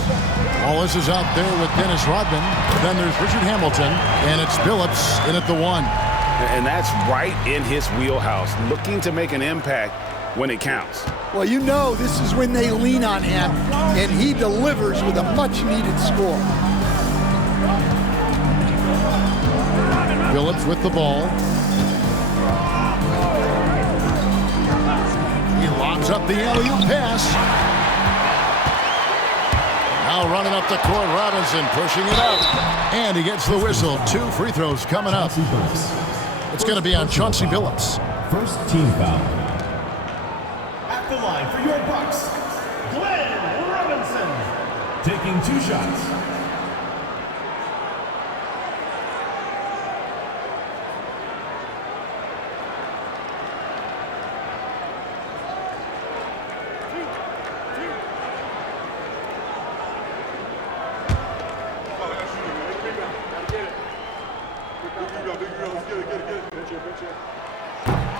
Wallace is out there with Dennis Rodman. Then there's Richard Hamilton, and it's Billups in at the 1. And that's right in his wheelhouse, looking to make an impact when it counts. Well, you know this is when they lean on him, and he delivers with a much-needed score. Billups with the ball. He lobs up the alley-oop pass. Now running up the court, Robinson pushing it up. And he gets the whistle. 2 free throws coming up. It's going to be on Chauncey Billups. First team foul. At the line for your Bucks, Glenn Robinson. Taking 2 shots.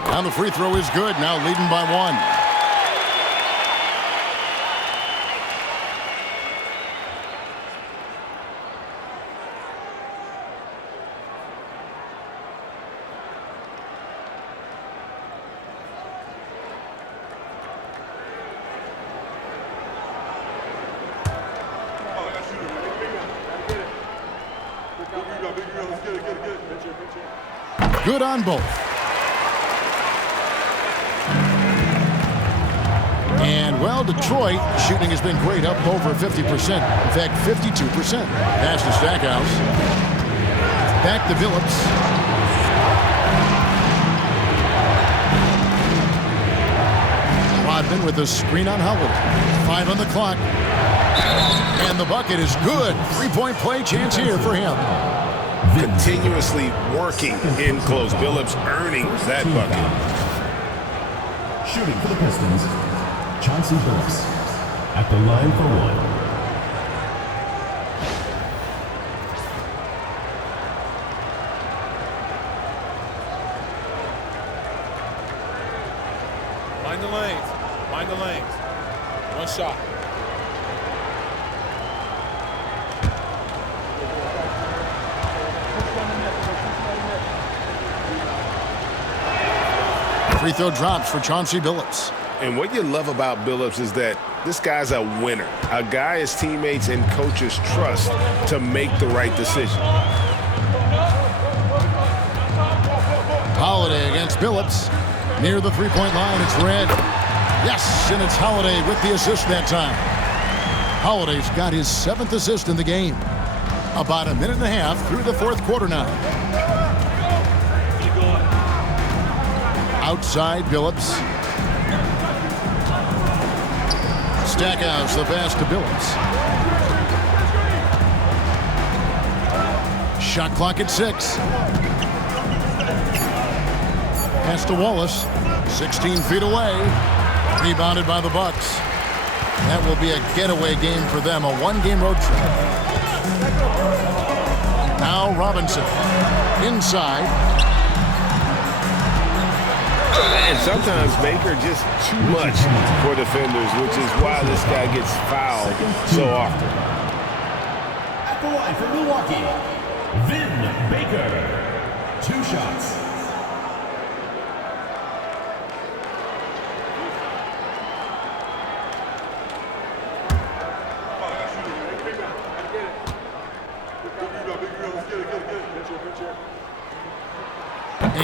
And the free throw is good, now leading by 1. Good on both. And, well, Detroit shooting has been great, up over 50%. In fact, 52%. Pass to Stackhouse. Back to Billups. Rodman with a screen on Holiday. 5 on the clock. And the bucket is good. 3-point play chance here for him. Continuously working in close. Billups earning that bucket. Shooting for the Pistons, Chauncey Billups at the line for 1. Mind the lanes. Mind the lanes. 1 shot. Free throw drops for Chauncey Billups. And what you love about Billups is that this guy's a winner. A guy his teammates and coaches trust to make the right decision. Holiday against Billups. Near the 3-point line, it's Red. Yes, and it's Holiday with the assist that time. Holiday's got his 7th assist in the game. About a minute and a half through the 4th quarter now. Outside Billups. Stackhouse, the pass to Billups. Shot clock at 6. Pass to Wallace. 16 feet away. Rebounded by the Bucks. That will be a getaway game for them, a 1-game road trip. Now Robinson. Inside. And sometimes Baker just too much for defenders, which is why this guy gets fouled so often. At the line for Milwaukee, Vin Baker. 2 shots.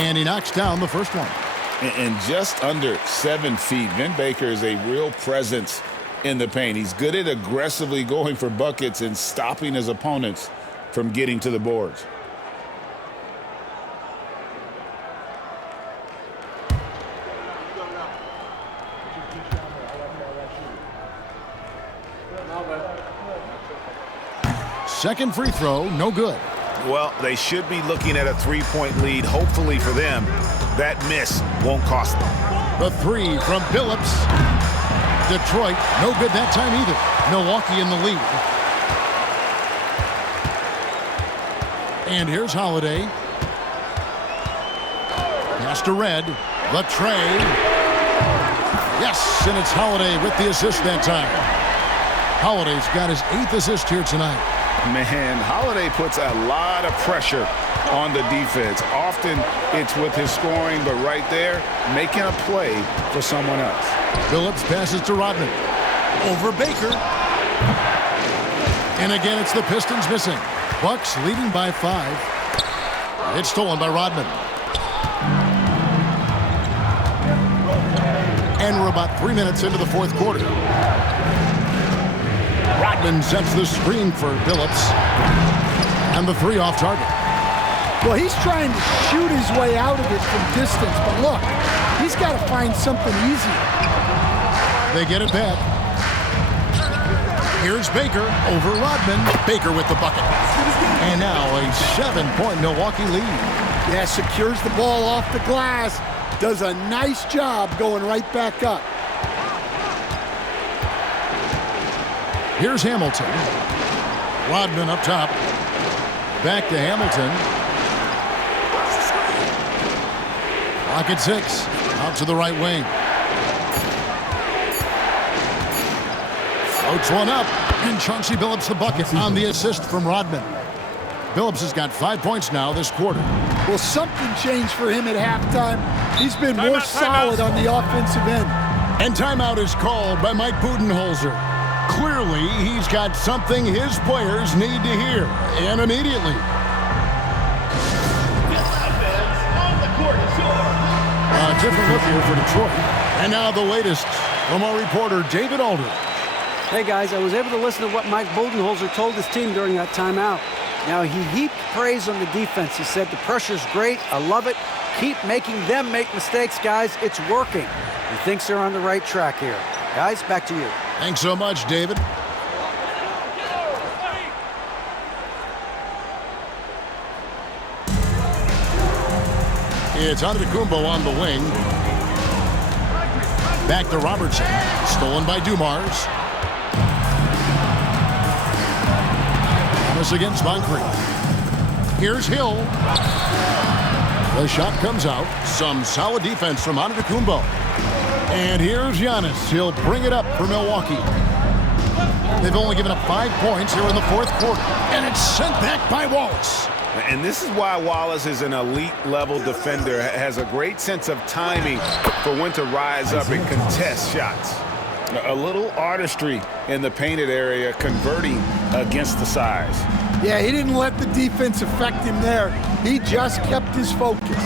And he knocks down the first one. And just under 7 feet, Vin Baker is a real presence in the paint. He's good at aggressively going for buckets and stopping his opponents from getting to the boards. Second free throw, no good. Well, they should be looking at a three-point lead. Hopefully for them, that miss won't cost them. The three from Billups. Detroit, no good that time either. Milwaukee in the lead. And here's Holiday. Pass to Red. The tray. Yes, and it's Holiday with the assist that time. Holiday's got his 8th assist here tonight. Man, Holiday puts a lot of pressure on the defense. Often it's with his scoring, but right there, making a play for someone else. Billups passes to Rodman. Over Baker. And again, it's the Pistons missing. Bucks leading by 5. It's stolen by Rodman. And we're about 3 minutes into the fourth quarter. Rodman sets the screen for Billups. And the three off target. Well, he's trying to shoot his way out of it from distance, but look, he's got to find something easy. They get it back. Here's Baker over Rodman. Baker with the bucket. And now a 7-point Milwaukee lead. Yeah, secures the ball off the glass. Does a nice job going right back up. Here's Hamilton. Rodman up top. Back to Hamilton. Pocket 6. Out to the right wing. Floats one up. And Chauncey Billups the bucket on the assist from Rodman. Billups has got 5 points now this quarter. Well, something changed for him at halftime. He's been more solid on the offensive end. And timeout is called by Mike Budenholzer. Clearly, he's got something his players need to hear, and immediately. A different look here for Detroit. And now the latest from our reporter, David Aldridge. Hey, guys, I was able to listen to what Mike Budenholzer told his team during that timeout. Now, he heaped praise on the defense. He said, the pressure's great. I love it. Keep making them make mistakes, guys. It's working. He thinks they're on the right track here. Guys, back to you. Thanks so much, David. It's Antetokounmpo on the wing. Back to Robertson. Stolen by Dumars. Thomas against Moncrief. Here's Hill. The shot comes out. Some solid defense from Antetokounmpo. And here's Giannis. He'll bring it up for Milwaukee. They've only given up 5 points here in the fourth quarter. And it's sent back by Wallace. And this is why Wallace is an elite-level defender, has a great sense of timing for when to rise up and contest shots. A little artistry in the painted area, converting against the size. Yeah, he didn't let the defense affect him there. He just kept his focus.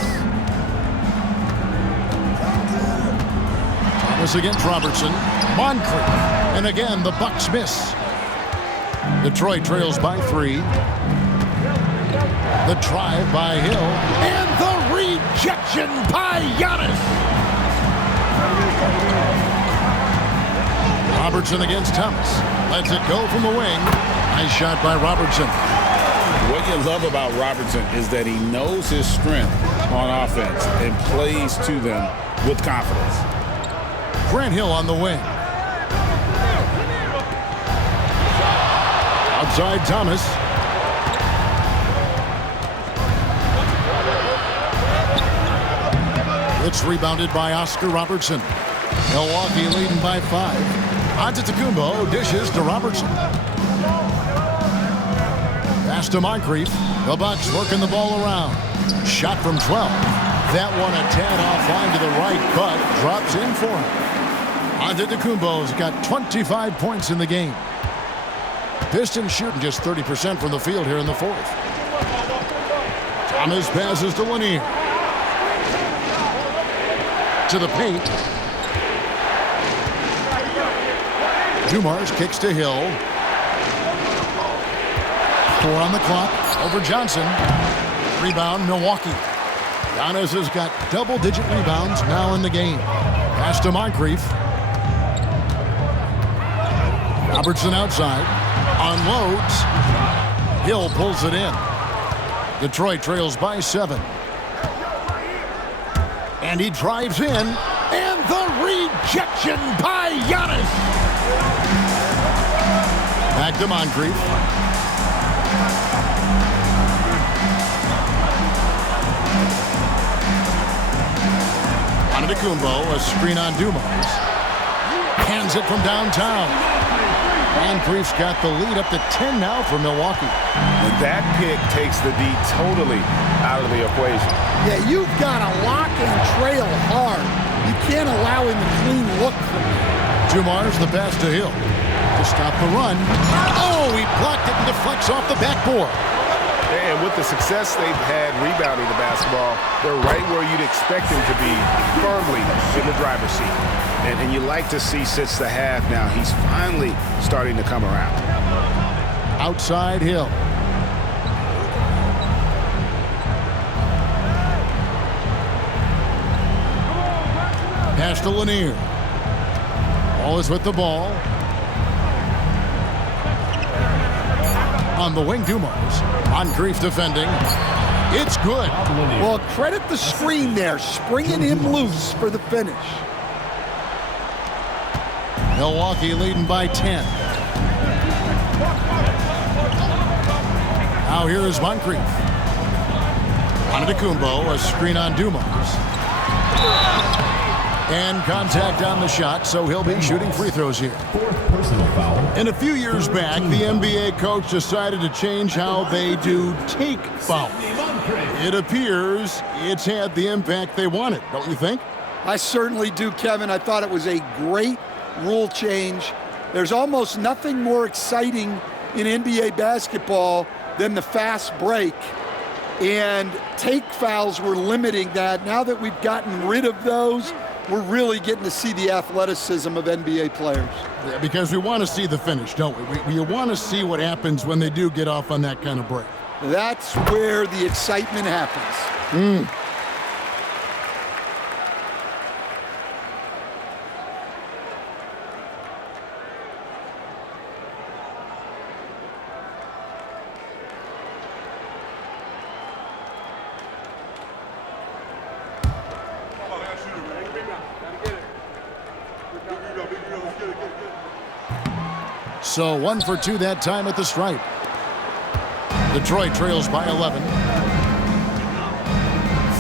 Thomas against Robertson. Moncrief. And again, the Bucks miss. Detroit trails by 3. The drive by Hill. And the rejection by Giannis. Robertson against Thomas. Lets it go from the wing. Nice shot by Robertson. What you love about Robertson is that he knows his strength on offense and plays to them with confidence. Grant Hill on the wing. Outside Thomas. It's rebounded by Oscar Robertson. Milwaukee leading by 5. Antetokounmpo dishes to Robertson. Pass to Moncrief. The Bucks working the ball around. Shot from 12. That one a tad offline to the right, but drops in for him. Antetokounmpo's got 25 points in the game. Pistons shooting just 30% from the field here in the fourth. Thomas passes to Lanier. To the paint. Dumars kicks to Hill. 4 on the clock over Johnson. Rebound, Milwaukee. Giannis has got double-digit rebounds now in the game. Pass to Moncrief. Robertson outside. Unloads. Hill pulls it in. Detroit trails by 7. And he drives in. And the rejection by Giannis. Back to Moncrief. Antetokounmpo, a screen on Dumars. Hands it from downtown. Moncrief's got the lead up to 10 now for Milwaukee. And that pick takes the D totally out of the equation. Yeah, you've got to lock and trail hard. You can't allow him to clean look from you. Dumars the pass to Hill to stop the run. Oh, he blocked it and deflects off the backboard. And with the success they've had rebounding the basketball, they're right where you'd expect them to be, firmly in the driver's seat. And you like to see since the half now, he's finally starting to come around. Outside Hill. Pass to Lanier. Wallace with the ball. On the wing, Dumars. Moncrief defending. It's good. Well, credit the screen there, springing him loose for the finish. Milwaukee leading by 10. Now here is Moncrief. Antetokounmpo, a screen on Dumars. And contact on the shot, so he'll be shooting free throws here. Fourth personal foul. And a few years back, the NBA coach decided to change how they do take fouls. It appears it's had the impact they wanted, don't you think? I certainly do, Kevin. I thought it was a great rule change. There's almost nothing more exciting in NBA basketball than the fast break. And take fouls were limiting that. Now that we've gotten rid of those, we're really getting to see the athleticism of NBA players. Yeah, because we want to see the finish, don't we? We want to see what happens when they do get off on that kind of break. That's where the excitement happens. So 1 for 2 that time at the stripe. Detroit trails by 11.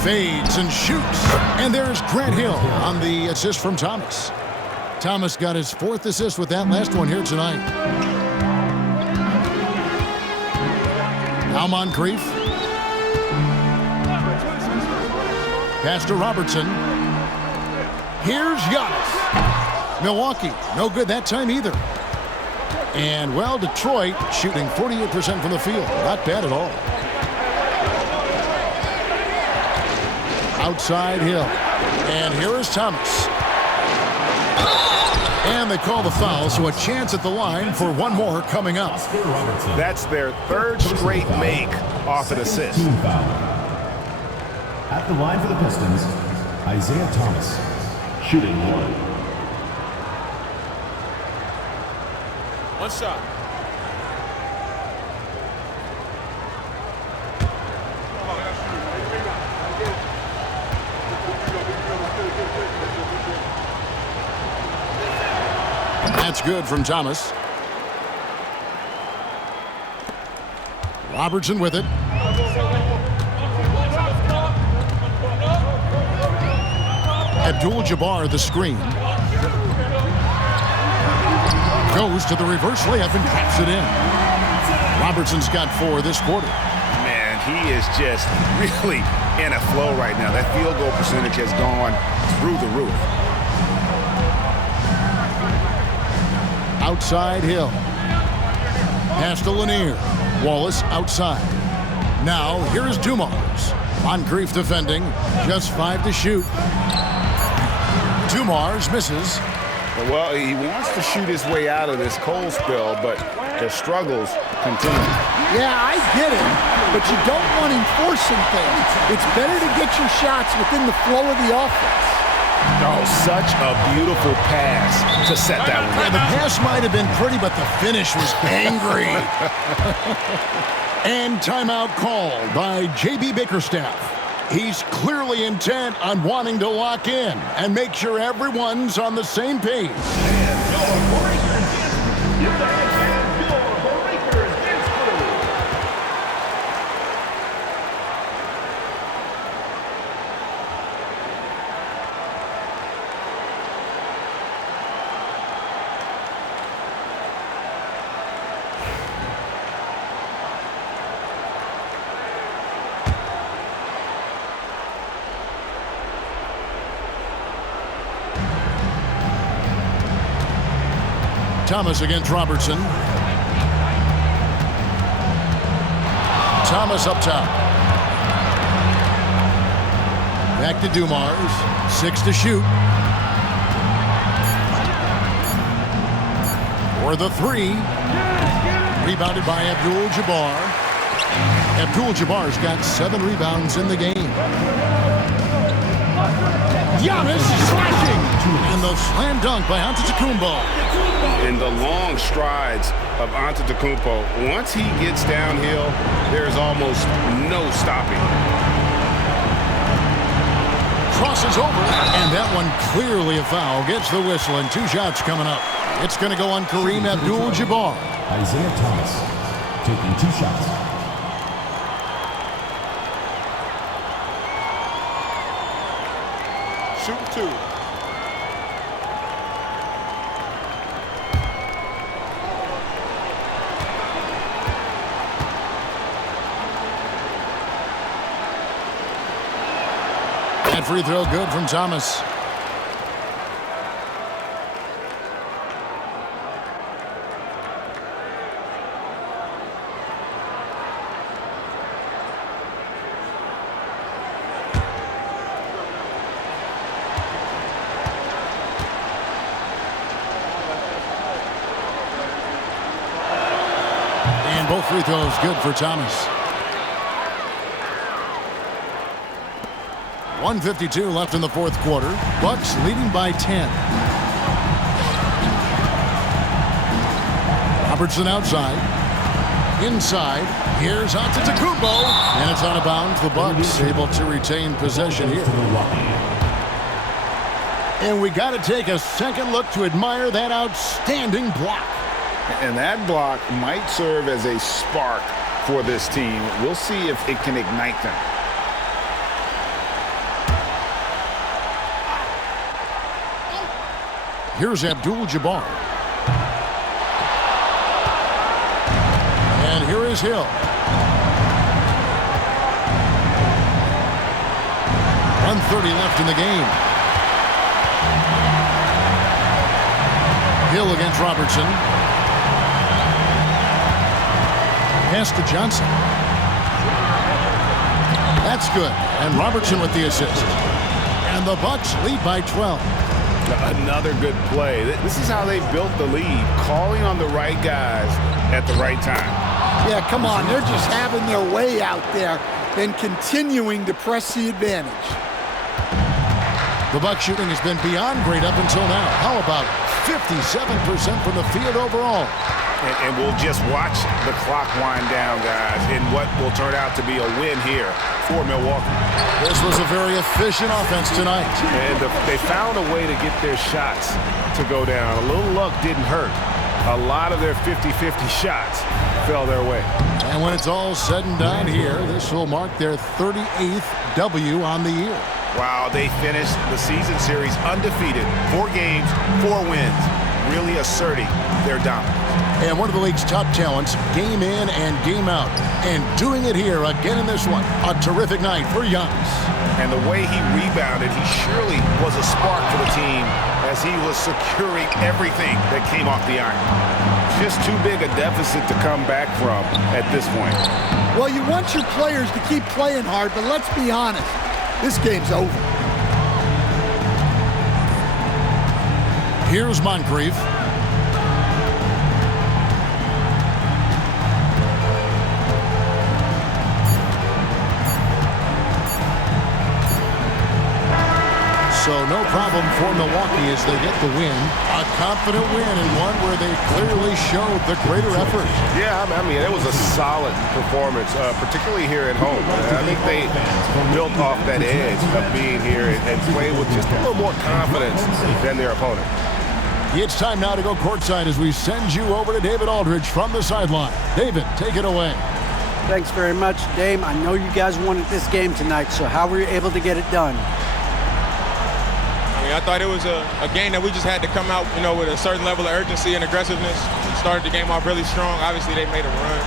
Fades and shoots. And there's Grant Hill on the assist from Thomas. Thomas got his 4th assist with that last one here tonight. Now Moncrief. Pass to Robertson. Here's Giannis. Milwaukee, no good that time either. And, well, Detroit shooting 48% from the field. Not bad at all. Outside Hill. And here is Thomas. And they call the foul, so a chance at the line for one more coming up. That's their 3rd straight make off an assist. At the line for the Pistons, Isaiah Thomas, shooting 1. One shot. That's good from Thomas. Robertson with it. Abdul-Jabbar the screen. Goes to the reverse layup and taps it in. Robertson's got 4 this quarter. Man, he is just really in a flow right now. That field goal percentage has gone through the roof. Outside Hill. Pass to Lanier. Wallace outside. Now here's Dumars. Moncrief defending. Just 5 to shoot. Dumars misses. Well, he wants to shoot his way out of this cold spell, but the struggles continue. Yeah, I get it, but you don't want him forcing things. It's better to get your shots within the flow of the offense. Oh, such a beautiful pass to set that one. Yeah, the pass might have been pretty, but the finish was angry. And timeout called by J.B. Bickerstaff. He's clearly intent on wanting to lock in and make sure everyone's on the same page. Thomas against Robertson. Thomas up top. Back to Dumars. 6 to shoot. For the 3. Rebounded by Abdul-Jabbar. Abdul-Jabbar's got 7 rebounds in the game. Giannis slashing. And the slam dunk by Antetokounmpo. In the long strides of Antetokounmpo, once he gets downhill, there's almost no stopping. Crosses over, and that one clearly a foul. Gets the whistle, and 2 shots coming up. It's going to go on Kareem Abdul-Jabbar. Isaiah Thomas taking 2 shots. Shoot 2. That free throw good from Thomas. And both free throws good for Thomas. 1:52 left in the 4th quarter. Bucks leading by 10. Robertson outside. Inside. Here's Antetokounmpo. And it's out of bounds. The Bucks able to retain possession here. And we got to take a second look to admire that outstanding block. And that block might serve as a spark for this team. We'll see if it can ignite them. Here's Abdul-Jabbar. And here is Hill. 1:30 left in the game. Hill against Robertson. Pass to Johnson. That's good. And Robertson with the assist. And the Bucks lead by 12. Another good play. This is how they built the lead, calling on the right guys at the right time. Yeah, come on. They're just having their way out there and continuing to press the advantage. The Bucks shooting has been beyond great up until now. How about 57% from the field overall? And we'll just watch the clock wind down, guys, in what will turn out to be a win here for Milwaukee. This was a very efficient offense tonight. And they found a way to get their shots to go down. A little luck didn't hurt. A lot of their 50-50 shots fell their way. And when it's all said and done here, this will mark their 38th W on the year. Wow, they finished the season series undefeated. 4 games, 4 wins, really asserting their dominance. And one of the league's top talents, game in and game out. And doing it here again in this one. A terrific night for Giannis. And the way he rebounded, he surely was a spark for the team as he was securing everything that came off the iron. Just too big a deficit to come back from at this point. Well, you want your players to keep playing hard, but let's be honest. This game's over. Here's Moncrief. So no problem for Milwaukee as they get the win. A confident win and one where they clearly showed the greater effort. Yeah, I mean, it was a solid performance, particularly here at home. I think they built off that edge of being here and played with just a little more confidence than their opponent. It's time now to go courtside as we send you over to David Aldridge from the sideline. David, take it away. Thanks very much, Dame. I know you guys wanted this game tonight, so how were you able to get it done? I thought it was a game that we just had to come out, with a certain level of urgency and aggressiveness. We started the game off really strong. Obviously, they made a run.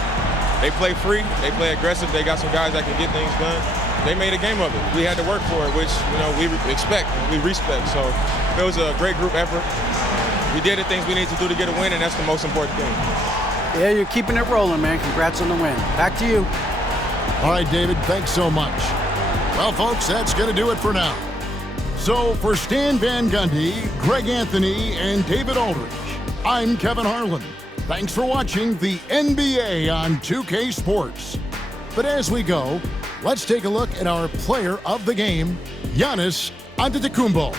They play free. They play aggressive. They got some guys that can get things done. They made a game of it. We had to work for it, which, we expect, we respect. So it was a great group effort. We did the things we need to do to get a win, and that's the most important thing. Yeah, you're keeping it rolling, man. Congrats on the win. Back to you. All right, David, thanks so much. Well, folks, that's going to do it for now. So for Stan Van Gundy, Greg Anthony, and David Aldridge, I'm Kevin Harlan. Thanks for watching the NBA on 2K Sports. But as we go, let's take a look at our player of the game, Giannis Antetokounmpo.